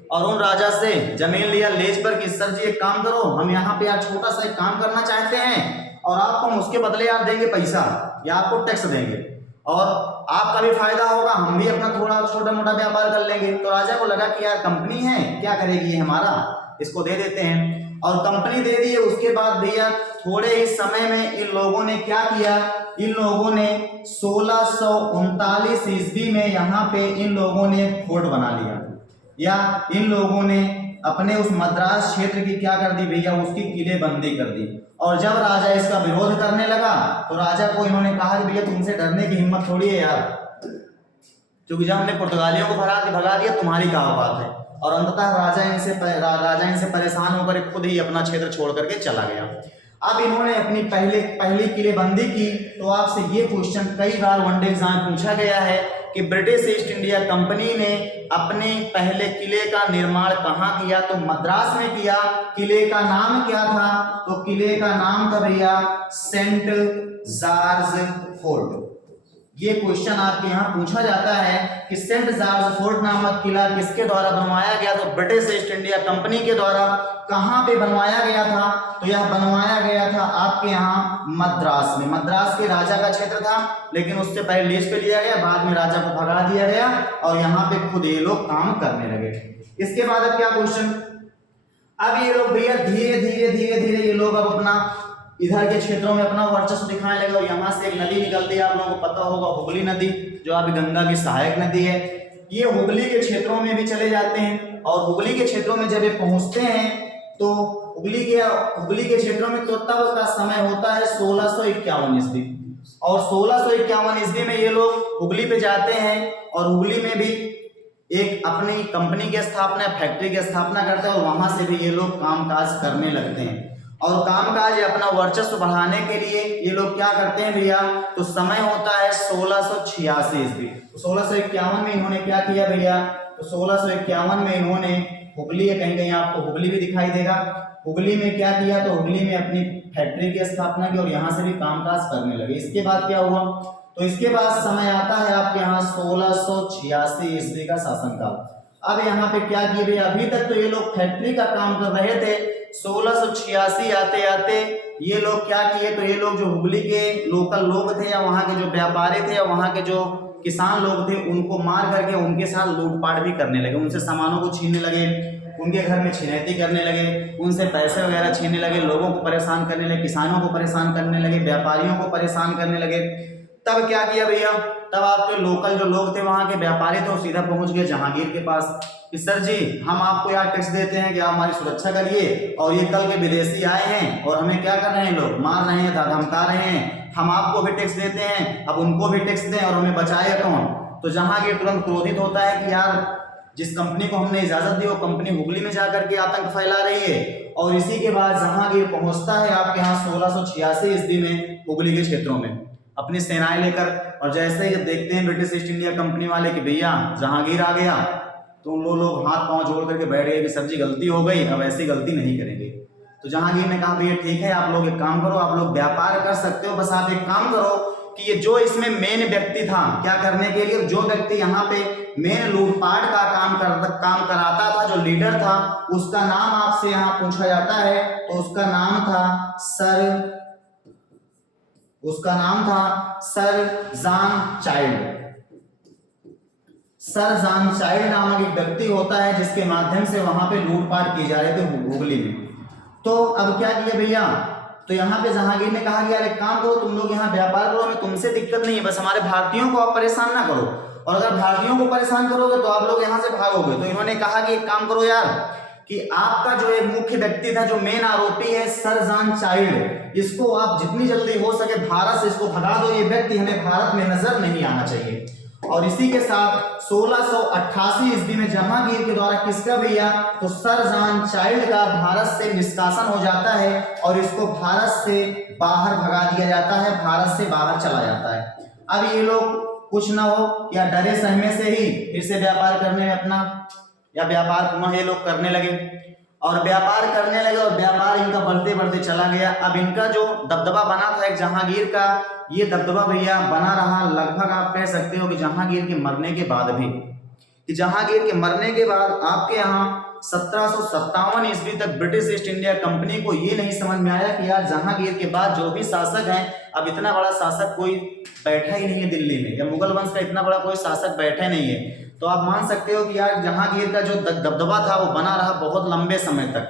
और उन राजा से जमीन लिया लीज पर कि सर जी एक काम करो, हम यहाँ पे यार छोटा सा एक काम करना चाहते हैं और आपको हम उसके बदले यार देंगे पैसा या आपको टैक्स देंगे और आपका भी फायदा होगा, हम भी अपना थोड़ा छोटा मोटा व्यापार कर लेंगे। तो राजा को लगा कि यार कंपनी है, क्या करेगी हमारा, इसको दे देते हैं और कंपनी दे दी। उसके बाद भैया थोड़े ही समय में इन लोगों ने क्या किया, इन लोगों ने 1639 ईस्वी में यहाँ पे इन लोगों ने फोर्ट बना लिया, या इन लोगों ने अपने उस मद्रास क्षेत्र की क्या कर दी भैया, उसकी किलेबंदी कर दी। और जब राजा इसका विरोध करने लगा तो राजा को इन्होंने कहा कि भैया तुमसे डरने की हिम्मत थोड़ी है यार, क्योंकि जब हमने पुर्तगालियों को भगा दिया तुम्हारी क्या बात है। और अंततः राजा इनसे परेशान होकर खुद ही अपना क्षेत्र छोड़ करके चला गया। अब इन्होंने अपनी पहली किलेबंदी की। तो आपसे ये क्वेश्चन कई बार वनडे एग्जाम पूछा गया है कि ब्रिटिश ईस्ट इंडिया कंपनी ने अपने पहले किले का निर्माण कहाँ किया, तो मद्रास में किया। किले का नाम क्या था, तो किले का नाम था भैया सेंट जॉर्ज फोर्ट। ये क्वेश्चन आपके यहाँ पूछा जाता है कि सेंट जॉर्ज फोर्ट नामक किला किसके द्वारा बनवाया गया, तो ब्रिटिश ईस्ट इंडिया कंपनी के द्वारा। कहाँ पे बनवाया गया था, तो यह बनवाया गया था आपके यहाँ मद्रास में। मद्रास के राजा का क्षेत्र था, लेकिन उससे पहले लीज पे लिया गया, बाद में राजा को भगा दिया गया और यहाँ पे खुद ये लोग काम करने लगे। इसके बाद अब क्या क्वेश्चन, अब ये लोग भैया धीरे धीरे ये लोग अब अपना इधर के क्षेत्रों में अपना वर्चस्व दिखाने लगे। और यहाँ से एक नदी निकलती है, आप लोगों को पता होगा, हुगली नदी, जो अभी गंगा की सहायक नदी है। ये हुगली के क्षेत्रों में भी चले जाते हैं और हुगली के क्षेत्रों में जब ये पहुंचते हैं तो हुगली के क्षेत्रों में तो तब का समय होता है 1651 ईस्वी। और 1651 ईस्वी में ये लोग हुगली पे जाते हैं और हुगली में भी एक अपनी कंपनी की स्थापना, फैक्ट्री की स्थापना करते हैं और वहां से भी ये लोग कामकाज करने लगते हैं। और कामकाज अपना वर्चस्व बढ़ाने के लिए ये लोग क्या करते हैं भैया, तो समय होता है 1686 ईस्वी। 1651 में इन्होंने क्या किया भैया, तो 1651 में इन्होंने हुगली, कहीं कहीं आपको हुगली भी दिखाई देगा, हुगली में क्या किया, तो हुगली में अपनी फैक्ट्री की स्थापना की और यहाँ से भी कामकाज करने लगे। इसके बाद क्या हुआ, तो इसके बाद समय आता है आपके यहाँ 1686 ईस्वी का शासनकाल। अब यहाँ पे क्या किए भैया, अभी तक तो ये लोग फैक्ट्री का काम कर रहे थे। 1686 आते आते ये लोग क्या किए, तो ये लोग जो हुगली के लोकल लोग थे या वहाँ के जो व्यापारी थे या वहाँ के जो किसान लोग थे, उनको मार करके उनके साथ लूटपाट भी करने लगे, उनसे सामानों को छीनने लगे, उनके घर में छिनैती करने लगे, उनसे पैसे वगैरह छीनने लगे, लोगों को परेशान करने लगे, किसानों को परेशान करने लगे, व्यापारियों को परेशान करने लगे। तब क्या किया भैया, तब आपके लोकल जो लोग थे, वहाँ के व्यापारी थे, वो सीधा पहुंच गए जहांगीर के पास कि सर जी हम आपको यार टैक्स देते हैं कि आप हमारी सुरक्षा करिए, और ये कल के विदेशी आए हैं और हमें क्या कर रहे हैं, लोग मार रहे हैं, धमका रहे हैं, हम आपको भी टैक्स देते हैं, अब उनको भी टैक्स दें और हमें बचाए कौन। तो जहांगीर तुरंत क्रोधित होता है कि यार जिस कंपनी को हमने इजाजत दी वो कंपनी हुगली में जाकर के आतंक फैला रही है। और इसी के बाद जहांगीर पहुंचता है आपके यहाँ 1686 ईस्वी में हुगली के क्षेत्रों में अपनी सेनाएं लेकर। और जैसे ही देखते हैं ब्रिटिश ईस्ट इंडिया कंपनी वाले कि भैया जहांगीर आ गया, तो उन लोग हाथ पांव जोड़ करके बैठ गए कि सर जी गलती हो गई, अब ऐसी गलती नहीं करेंगे। तो जहांगीर ने कहा भैया ठीक है, आप लोग एक काम करो, आप लोग व्यापार कर सकते हो, बस आप एक काम करो कि ये जो इसमें मेन व्यक्ति था क्या करने के लिए, जो व्यक्ति यहाँ पे मेन लूटपाट का काम कराता था, जो लीडर था, उसका नाम आपसे यहाँ पूछा जाता है। तो उसका नाम था sir John child. Sir John child नामक एक व्यक्ति होता है जिसके माध्यम से वहां पे लूटपाट की जा रही थी हुगली में। तो अब क्या किया भैया, तो यहाँ पे जहांगीर ने कहा कि यार एक काम करो, तुम लोग यहाँ व्यापार करो, हमें तुमसे दिक्कत नहीं है, बस हमारे भारतीयों को आप परेशान ना करो, और अगर भारतीयों को परेशान करोगे तो आप लोग यहाँ से भागोगे। तो इन्होंने कहा कि एक काम करो यार कि आपका जो एक मुख्य व्यक्ति था, जो मेन आरोपी है सर जॉन चाइल्ड, इसको आप जितनी जल्दी हो सके भारत से इसको भगा दो, ये व्यक्ति हमें भारत में नजर नहीं आना चाहिए। और इसी के साथ 1688 ईस्वी में जहांगीर के द्वारा किसका भैया, तो सर जॉन चाइल्ड का भारत से निष्कासन हो जाता है और इसको भारत से बाहर भगा दिया जाता है, भारत से बाहर चला जाता है। अब ये लोग कुछ ना हो या डरे सहमे से ही फिर से व्यापार करने में अपना या व्यापार पुनः ये लोग करने लगे और व्यापार करने लगे और व्यापार इनका बढ़ते बढ़ते चला गया। अब इनका जो दबदबा बना था एक जहांगीर का, ये दबदबा भैया बना रहा लगभग आप कह सकते हो कि जहांगीर के मरने के बाद भी, कि जहांगीर के मरने के बाद आपके यहाँ 1757 ईस्वी तक ब्रिटिश ईस्ट इंडिया कंपनी को ये नहीं समझ में आया कि यार जहांगीर के बाद जो भी शासक हैं, अब इतना बड़ा शासक कोई बैठा ही नहीं है दिल्ली में, या मुगल वंश का इतना बड़ा कोई शासक बैठा नहीं है। तो आप मान सकते हो कि यार जहांगीर का जो दबदबा था वो बना रहा बहुत लंबे समय तक।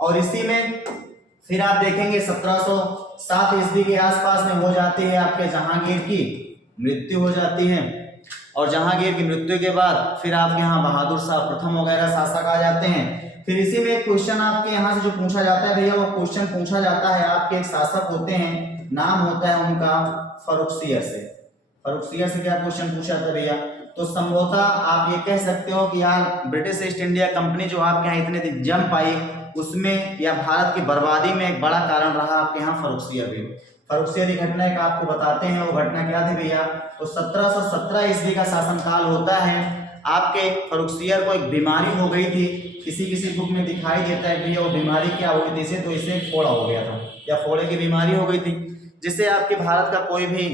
और इसी में फिर आप देखेंगे 1707 ईस्वी के आसपास में हो जाती है आपके जहांगीर की मृत्यु हो जाती है। और जहांगीर की मृत्यु के बाद फिर आपके यहाँ बहादुर शाह प्रथम वगैरह शासक आ जाते हैं। फिर इसी में एक क्वेश्चन आपके यहाँ से जो पूछा जाता है भैया, वो क्वेश्चन पूछा जाता है, आपके एक शासक होते हैं, नाम होता है उनका फर्रुखसियर से। फर्रुखसियर से क्या क्वेश्चन पूछा था भैया? तो संभवतः आप ये कह सकते हो कि यार ब्रिटिश ईस्ट इंडिया कंपनी जो आपके यहाँ इतने दिन जम पाई, उसमें या भारत की बर्बादी में एक बड़ा कारण रहा आपके यहाँ फर्रुखसियर भी। फर्रुखसियर की घटना एक आपको बताते हैं, वो घटना क्या थी भैया? तो 1717 ईस्वी का शासनकाल होता है। आपके फर्रुखसियर को एक बीमारी हो गई थी, किसी बुक में दिखाई देता है भैया वो बीमारी क्या हुई थी इसे, तो इसे फोड़ा हो गया था या फोड़े की बीमारी हो गई थी, जिससे आपके भारत का कोई भी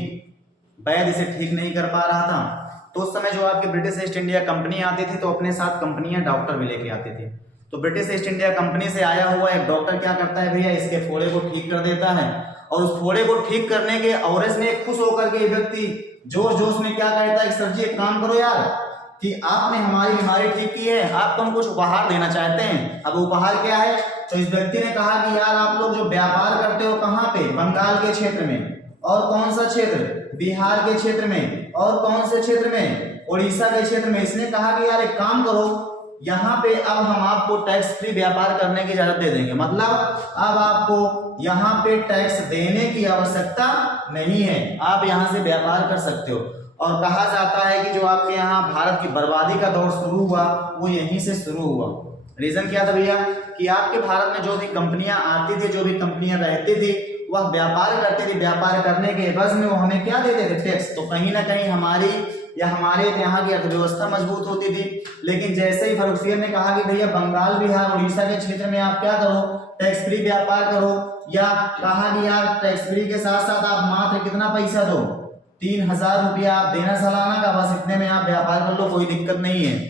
वैद्य इसे ठीक नहीं कर पा रहा था। तो उस समय जो आपके ब्रिटिश ईस्ट इंडिया कंपनी आती थी, तो अपने साथ कंपनियां डॉक्टर भी लेके आती थी। तो ब्रिटिश ईस्ट इंडिया कंपनी से आया हुआ एक डॉक्टर क्या करता है भैया, इसके फोड़े को ठीक कर देता है। और उस फोड़े को ठीक करने के अवरेज में खुश होकर के व्यक्ति जोश जोश में क्या कहता है, सर जी एक काम करो यार, कि आपने हमारी बीमारी ठीक की है, आपको हम कुछ उपहार देना चाहते हैं। अब उपहार क्या है? तो इस व्यक्ति ने कहा कि यार आप लोग जो व्यापार करते हो कहाँ पे? बंगाल के क्षेत्र में। और कौन सा क्षेत्र? बिहार के क्षेत्र में। और कौन से क्षेत्र में? उड़ीसा के क्षेत्र में। इसने कहा कि यार एक काम करो, यहाँ पे अब हम आपको टैक्स फ्री व्यापार करने की इजाजत दे देंगे, मतलब अब आपको यहाँ पे टैक्स देने की आवश्यकता नहीं है, आप यहाँ से व्यापार कर सकते हो। और कहा जाता है कि जो आपके यहाँ भारत की बर्बादी का दौर शुरू हुआ वो यहीं से शुरू हुआ। रीजन क्या था भैया? कि आपके भारत में जो भी कंपनियां आती थी, जो भी कंपनियां रहती थी, वह व्यापार करती थी, व्यापार करने के एवज में वो हमें क्या देते थे? टैक्स। तो कहीं ना कहीं हमारी या हमारे यहाँ की अर्थव्यवस्था मजबूत होती थी। लेकिन जैसे ही फर्रुखसियर ने कहा कि भैया बंगाल बिहार उड़ीसा के क्षेत्र में आप क्या करो, टैक्स फ्री व्यापार करो, या कहा कि यार टैक्स फ्री के साथ साथ आप मात्र कितना पैसा दो, 3000 रुपया आप देना सालाना का, बस इतने में आप व्यापार कर लो, कोई दिक्कत नहीं है।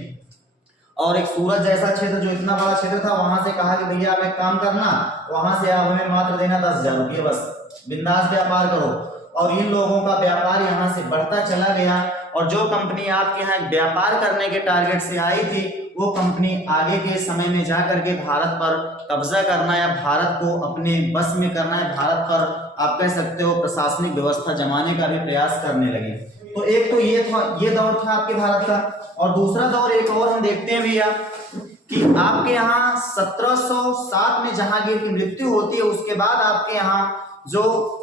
और एक सूरत जैसा क्षेत्र जो इतना बड़ा क्षेत्र था, वहां से कहा कि भैया आप एक काम करना, वहां से आप हमें मात्र देना 10,000 रुपये, बस बिंदास व्यापार करो। और इन लोगों का व्यापार यहाँ से बढ़ता चला गया। और जो कंपनी आपके यहाँ व्यापार करने के टारगेट से आई थी, वो कंपनी आगे के समय में जाकर के भारत पर कब्जा करना या भारत को अपने बस में करना है, भारत पर आप कह सकते हो प्रशासनिक व्यवस्था जमाने का भी प्रयास करने लगी। तो एक तो ये दौर था आपके भारत का। और दूसरा दौर एक और हम देखते हैं भैया कि आपके यहाँ 1707 में जहांगीर की मृत्यु होती है, उसके बाद आपके यहाँ जो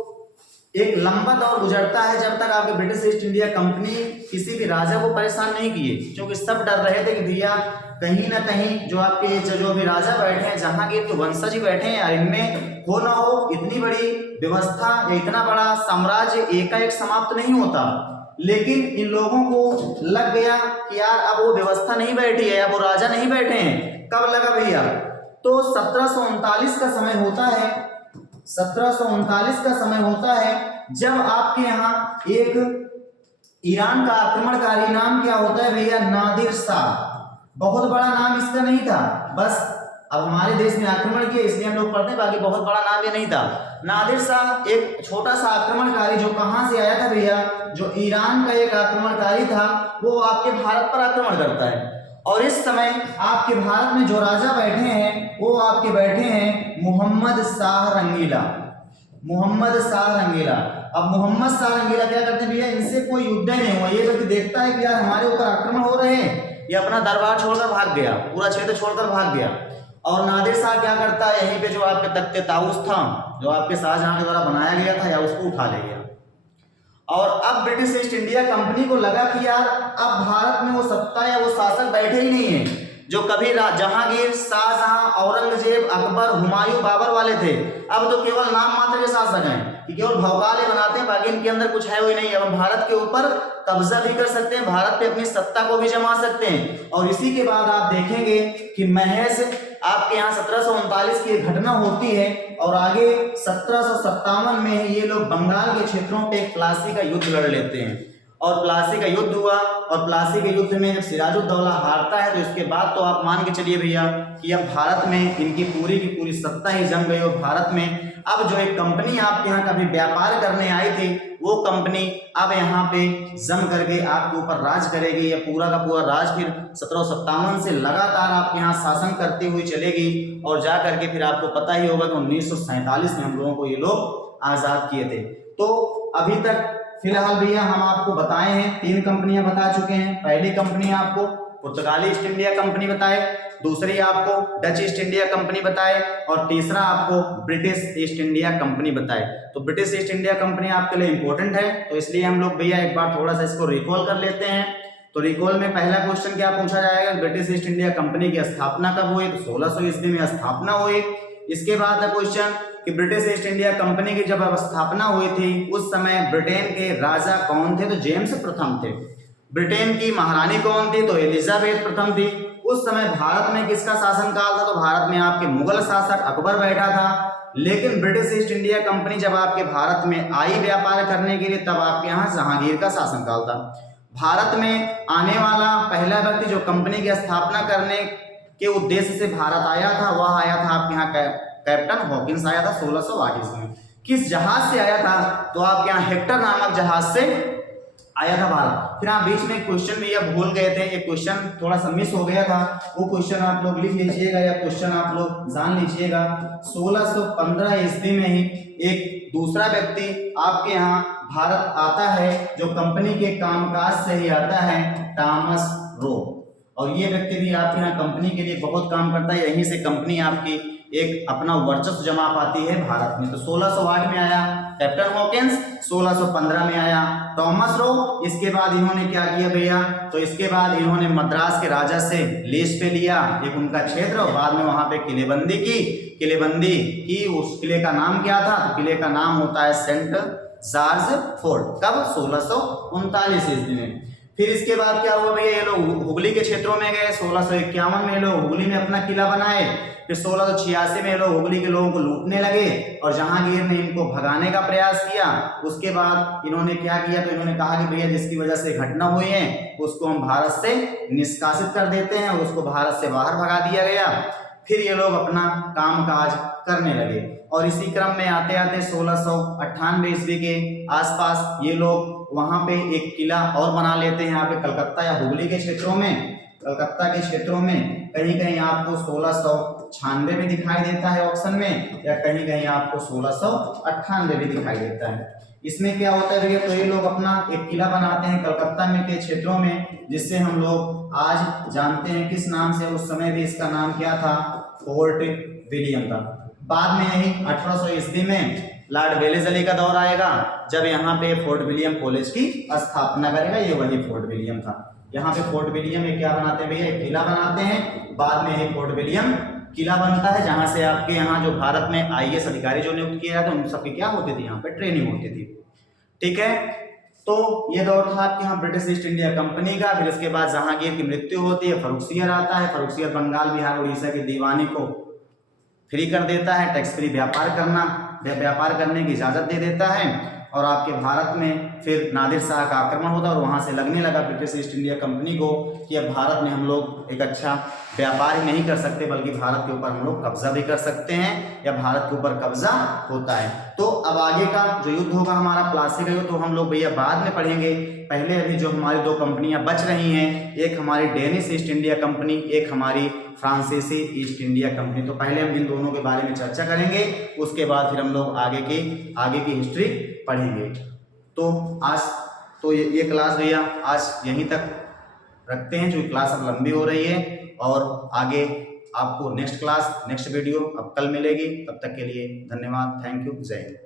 एक लंबा दौर गुजरता है, जब तक आपके ब्रिटिश ईस्ट इंडिया कंपनी किसी भी राजा को परेशान नहीं किए, क्योंकि सब डर रहे थे कि भैया कहीं ना कहीं जो आपके जो भी राजा बैठे हैं, जहांगीर के वंशज ही बैठे हैं, इनमें हो ना हो इतनी बड़ी व्यवस्था या इतना बड़ा साम्राज्य एकाएक समाप्त नहीं होता। लेकिन इन लोगों को लग गया कि यार अब वो व्यवस्था नहीं बैठी है, अब वो राजा नहीं बैठे हैं। कब लगा भैया? तो 1739 का समय होता है, 1739 का समय होता है, जब आपके यहाँ एक ईरान का आक्रमणकारी, नाम क्या होता है भैया? नादिर शाह। बहुत बड़ा नाम इसका नहीं था, बस अब हमारे देश में आक्रमण किया इसलिए हम लोग पढ़ते हैं, बाकी बहुत बड़ा नाम ये नहीं था। नादिर शाह एक छोटा सा आक्रमणकारी जो कहां से आया था भैया? जो ईरान का एक आक्रमणकारी था, वो आपके भारत पर आक्रमण करता है। और इस समय आपके भारत में जो राजा बैठे हैं, वो आपके बैठे हैं मोहम्मद शाह रंगीला। मोहम्मद शाह रंगीला। अब मोहम्मद शाह रंगीला क्या करते हैं भैया? इनसे कोई युद्ध नहीं हुआ, ये व्यक्ति देखता है कि यार हमारे ऊपर आक्रमण हो रहे हैं, ये अपना दरबार छोड़कर भाग गया, पूरा क्षेत्र छोड़कर भाग गया। और नादिर शाह क्या करता है? यहीं पे जो आपके तख्ते ताऊस था, जो आपके शाहजहां के द्वारा बनाया गया था, या उसको उठा ले गया। और अब ब्रिटिश ईस्ट इंडिया कंपनी को लगा कि यार अब भारत में वो सत्ता या वो शासक बैठे ही नहीं है, जो कभी जहांगीर, शाहजहां, औरंगजेब, अकबर, हुमायूं, बाबर वाले थे, अब तो केवल नाम मात्र के शासक हैं कि केवल भौकाले बनाते हैं, बाकी इनके अंदर कुछ है वही नहीं। अब भारत के ऊपर कब्जा भी कर सकते हैं, भारत पे अपनी सत्ता को भी जमा सकते हैं। और इसी के बाद आप देखेंगे कि महज आपके यहाँ 1739 की घटना होती है और आगे 1757 में ये लोग बंगाल के क्षेत्रों पे एक प्लासी का युद्ध लड़ लेते हैं। और प्लासी का युद्ध हुआ और प्लासी के युद्ध में जब सिराजुद्दौला हारता है तो इसके बाद तो आप मान के चलिए भैया कि अब भारत में इनकी पूरी की पूरी सत्ता ही जम गई। और भारत में अब जो एक कंपनी आपके यहाँ कभी व्यापार करने आई थी, वो कंपनी अब यहाँ पे जम करके आपके ऊपर राज करेगी। या पूरा का पूरा राज फिर 1757 से लगातार आपके यहाँ शासन करती हुई चलेगी। और जा करके फिर आपको पता ही होगा कि 1947 में हम लोगों को ये लोग आजाद किए थे। तो अभी तक फिलहाल भैया हम आपको बताए हैं, 3 कंपनियां बता चुके हैं। पहली कंपनी आपको पुर्तगाली ईस्ट इंडिया कंपनी बताए, दूसरी आपको डच ईस्ट इंडिया कंपनी बताए और तीसरा आपको ब्रिटिश ईस्ट इंडिया कंपनी बताए। तो ब्रिटिश ईस्ट इंडिया कंपनी आपके लिए इंपॉर्टेंट है, तो इसलिए हम लोग भैया एक बार थोड़ा सा इसको रिकॉल कर लेते हैं। तो रिकॉल में पहला क्वेश्चन क्या पूछा जाएगा, ब्रिटिश ईस्ट इंडिया कंपनी की स्थापना कब हुई? तो 1600 ईस्वी में स्थापना हुई। इसके बाद है क्वेश्चन कि ब्रिटिश ईस्ट इंडिया कंपनी की जब स्थापना हुई थी उस समय ब्रिटेन के राजा कौन थे? तो जेम्स प्रथम थे। ब्रिटेन की महारानी कौन थी? तो एलिजाबेथ प्रथम थी। उस समय भारत में किसका शासनकाल था? तो भारत में आपके मुगल शासक अकबर बैठा था। लेकिन ब्रिटिश ईस्ट इंडिया कंपनी जब आपके भारत में आई व्यापार करने के लिए, तब आपके यहाँ जहांगीर का शासनकाल था। भारत में आने वाला पहला व्यक्ति जो कंपनी की स्थापना करने के उद्देश्य से भारत आया था, वह आया था आपके यहाँ कैप्टन हॉकिंस आया था 1608 ईस्वी में। किस जहाज से आया था? तो आपके यहाँ हेक्टर नामक जहाज से आया था भारत। फिर आप बीच में क्वेश्चन भी अब भूल गए थे, एक क्वेश्चन थोड़ा सा मिस हो गया था, वो क्वेश्चन आप लोग लिख लीजिएगा या क्वेश्चन आप लोग जान लीजिएगा। 1615 ईस्वी में ही एक दूसरा व्यक्ति आपके यहाँ भारत आता है जो कंपनी के कामकाज से ही आता है, थॉमस रो। और ये व्यक्ति भी आपके यहाँ कंपनी के लिए बहुत काम करता है, यहीं से कंपनी आपकी एक अपना वर्चस्व जमा पाती है भारत में। तो 1608 में आया कैप्टन हॉकिंस, 1615 में आया थॉमस रो। इसके बाद इन्होंने क्या किया भैया? तो इसके बाद इन्होंने मद्रास के राजा से लीज पे लिया एक उनका क्षेत्र और बाद में वहां पे किलेबंदी की। किलेबंदी की, उस किले का नाम क्या था? तो किले का नाम होता है सेंट जॉर्ज फोर्ट। कब? 1639 ईस्वी में। फिर इसके बाद क्या हुआ भैया? ये लोग हुगली के क्षेत्रों में गए। 1651 में लोग हुगली में अपना किला बनाए। फिर 1686 में लोग हुगली के लोगों को लूटने लगे और जहांगीर ने इनको भगाने का प्रयास किया। उसके बाद इन्होंने क्या किया? तो इन्होंने कहा कि भैया जिसकी वजह से घटना हुई है उसको हम भारत से निष्कासित कर देते हैं, और उसको भारत से बाहर भगा दिया गया। फिर ये लोग अपना कामकाज करने लगे और इसी क्रम में आते आते 1698 ईस्वी के आसपास ये लोग वहां पे एक किला और बना लेते हैं, यहाँ पे कलकत्ता या हुगली के क्षेत्रों में। कलकत्ता के क्षेत्रों में कहीं कहीं आपको 1696 में दिखाई देता है ऑप्शन में, या कहीं कहीं आपको 1698 में दिखाई देता है। इसमें क्या होता है भैया? तो ये लोग अपना एक किला बनाते हैं कलकत्ता में के क्षेत्रों में, जिससे हम लोग आज जानते हैं किस नाम से। उस समय भी इसका नाम क्या था? फोर्ट विलियम था। बाद में यही 1800 ईस्वी में लॉर्ड वेलेस्ली का दौर आएगा, जब यहाँ पे फोर्ट विलियम कॉलेज की स्थापना करेगा। ये वही फोर्ट विलियम था। यहाँ पे फोर्ट विलियम में क्या बनाते हैं भैया? एक किला बनाते हैं। बाद में ये फोर्ट विलियम किला बनता है, जहां से आपके यहाँ जो भारत में IAS अधिकारी जो नियुक्त किया था उन सबकी क्या होती थी? यहाँ पे ट्रेनिंग होती थी। ठीक है, तो ये दौर था आपके यहाँ ब्रिटिश ईस्ट इंडिया कंपनी का। फिर इसके बाद जहांगीर की मृत्यु होती है, फर्रुखसियर आता है। फर्रुखसियर बंगाल, बिहार, उड़ीसा की दीवानी को फ्री कर देता है, टैक्स फ्री व्यापार करने की इजाजत दे देता है। और आपके भारत में फिर नादिर शाह का आक्रमण होता है और वहां से लगने लगा ब्रिटिश ईस्ट इंडिया कंपनी को कि अब भारत में हम लोग एक अच्छा व्यापार ही नहीं कर सकते, बल्कि भारत के ऊपर हम लोग कब्जा भी कर सकते हैं, या भारत के ऊपर कब्जा होता है। तो अब आगे का जो युद्ध होगा हमारा प्लासी का युद्ध, तो हम लोग भैया बाद में पढ़ेंगे। पहले अभी जो हमारी 2 कंपनियां बच रही हैं, एक हमारी डेनिश ईस्ट इंडिया कंपनी, एक हमारी फ्रांसीसी ईस्ट इंडिया कंपनी। तो पहले हम इन दोनों के बारे में चर्चा करेंगे, उसके बाद फिर हम लोग आगे की हिस्ट्री पढ़ेंगे। तो आज तो ये क्लास भैया आज यहीं तक रखते हैं, जो क्लास अब लंबी हो रही है, और आगे आपको नेक्स्ट वीडियो अब कल मिलेगी। तब तक के लिए धन्यवाद, थैंक यू, जय हिंद।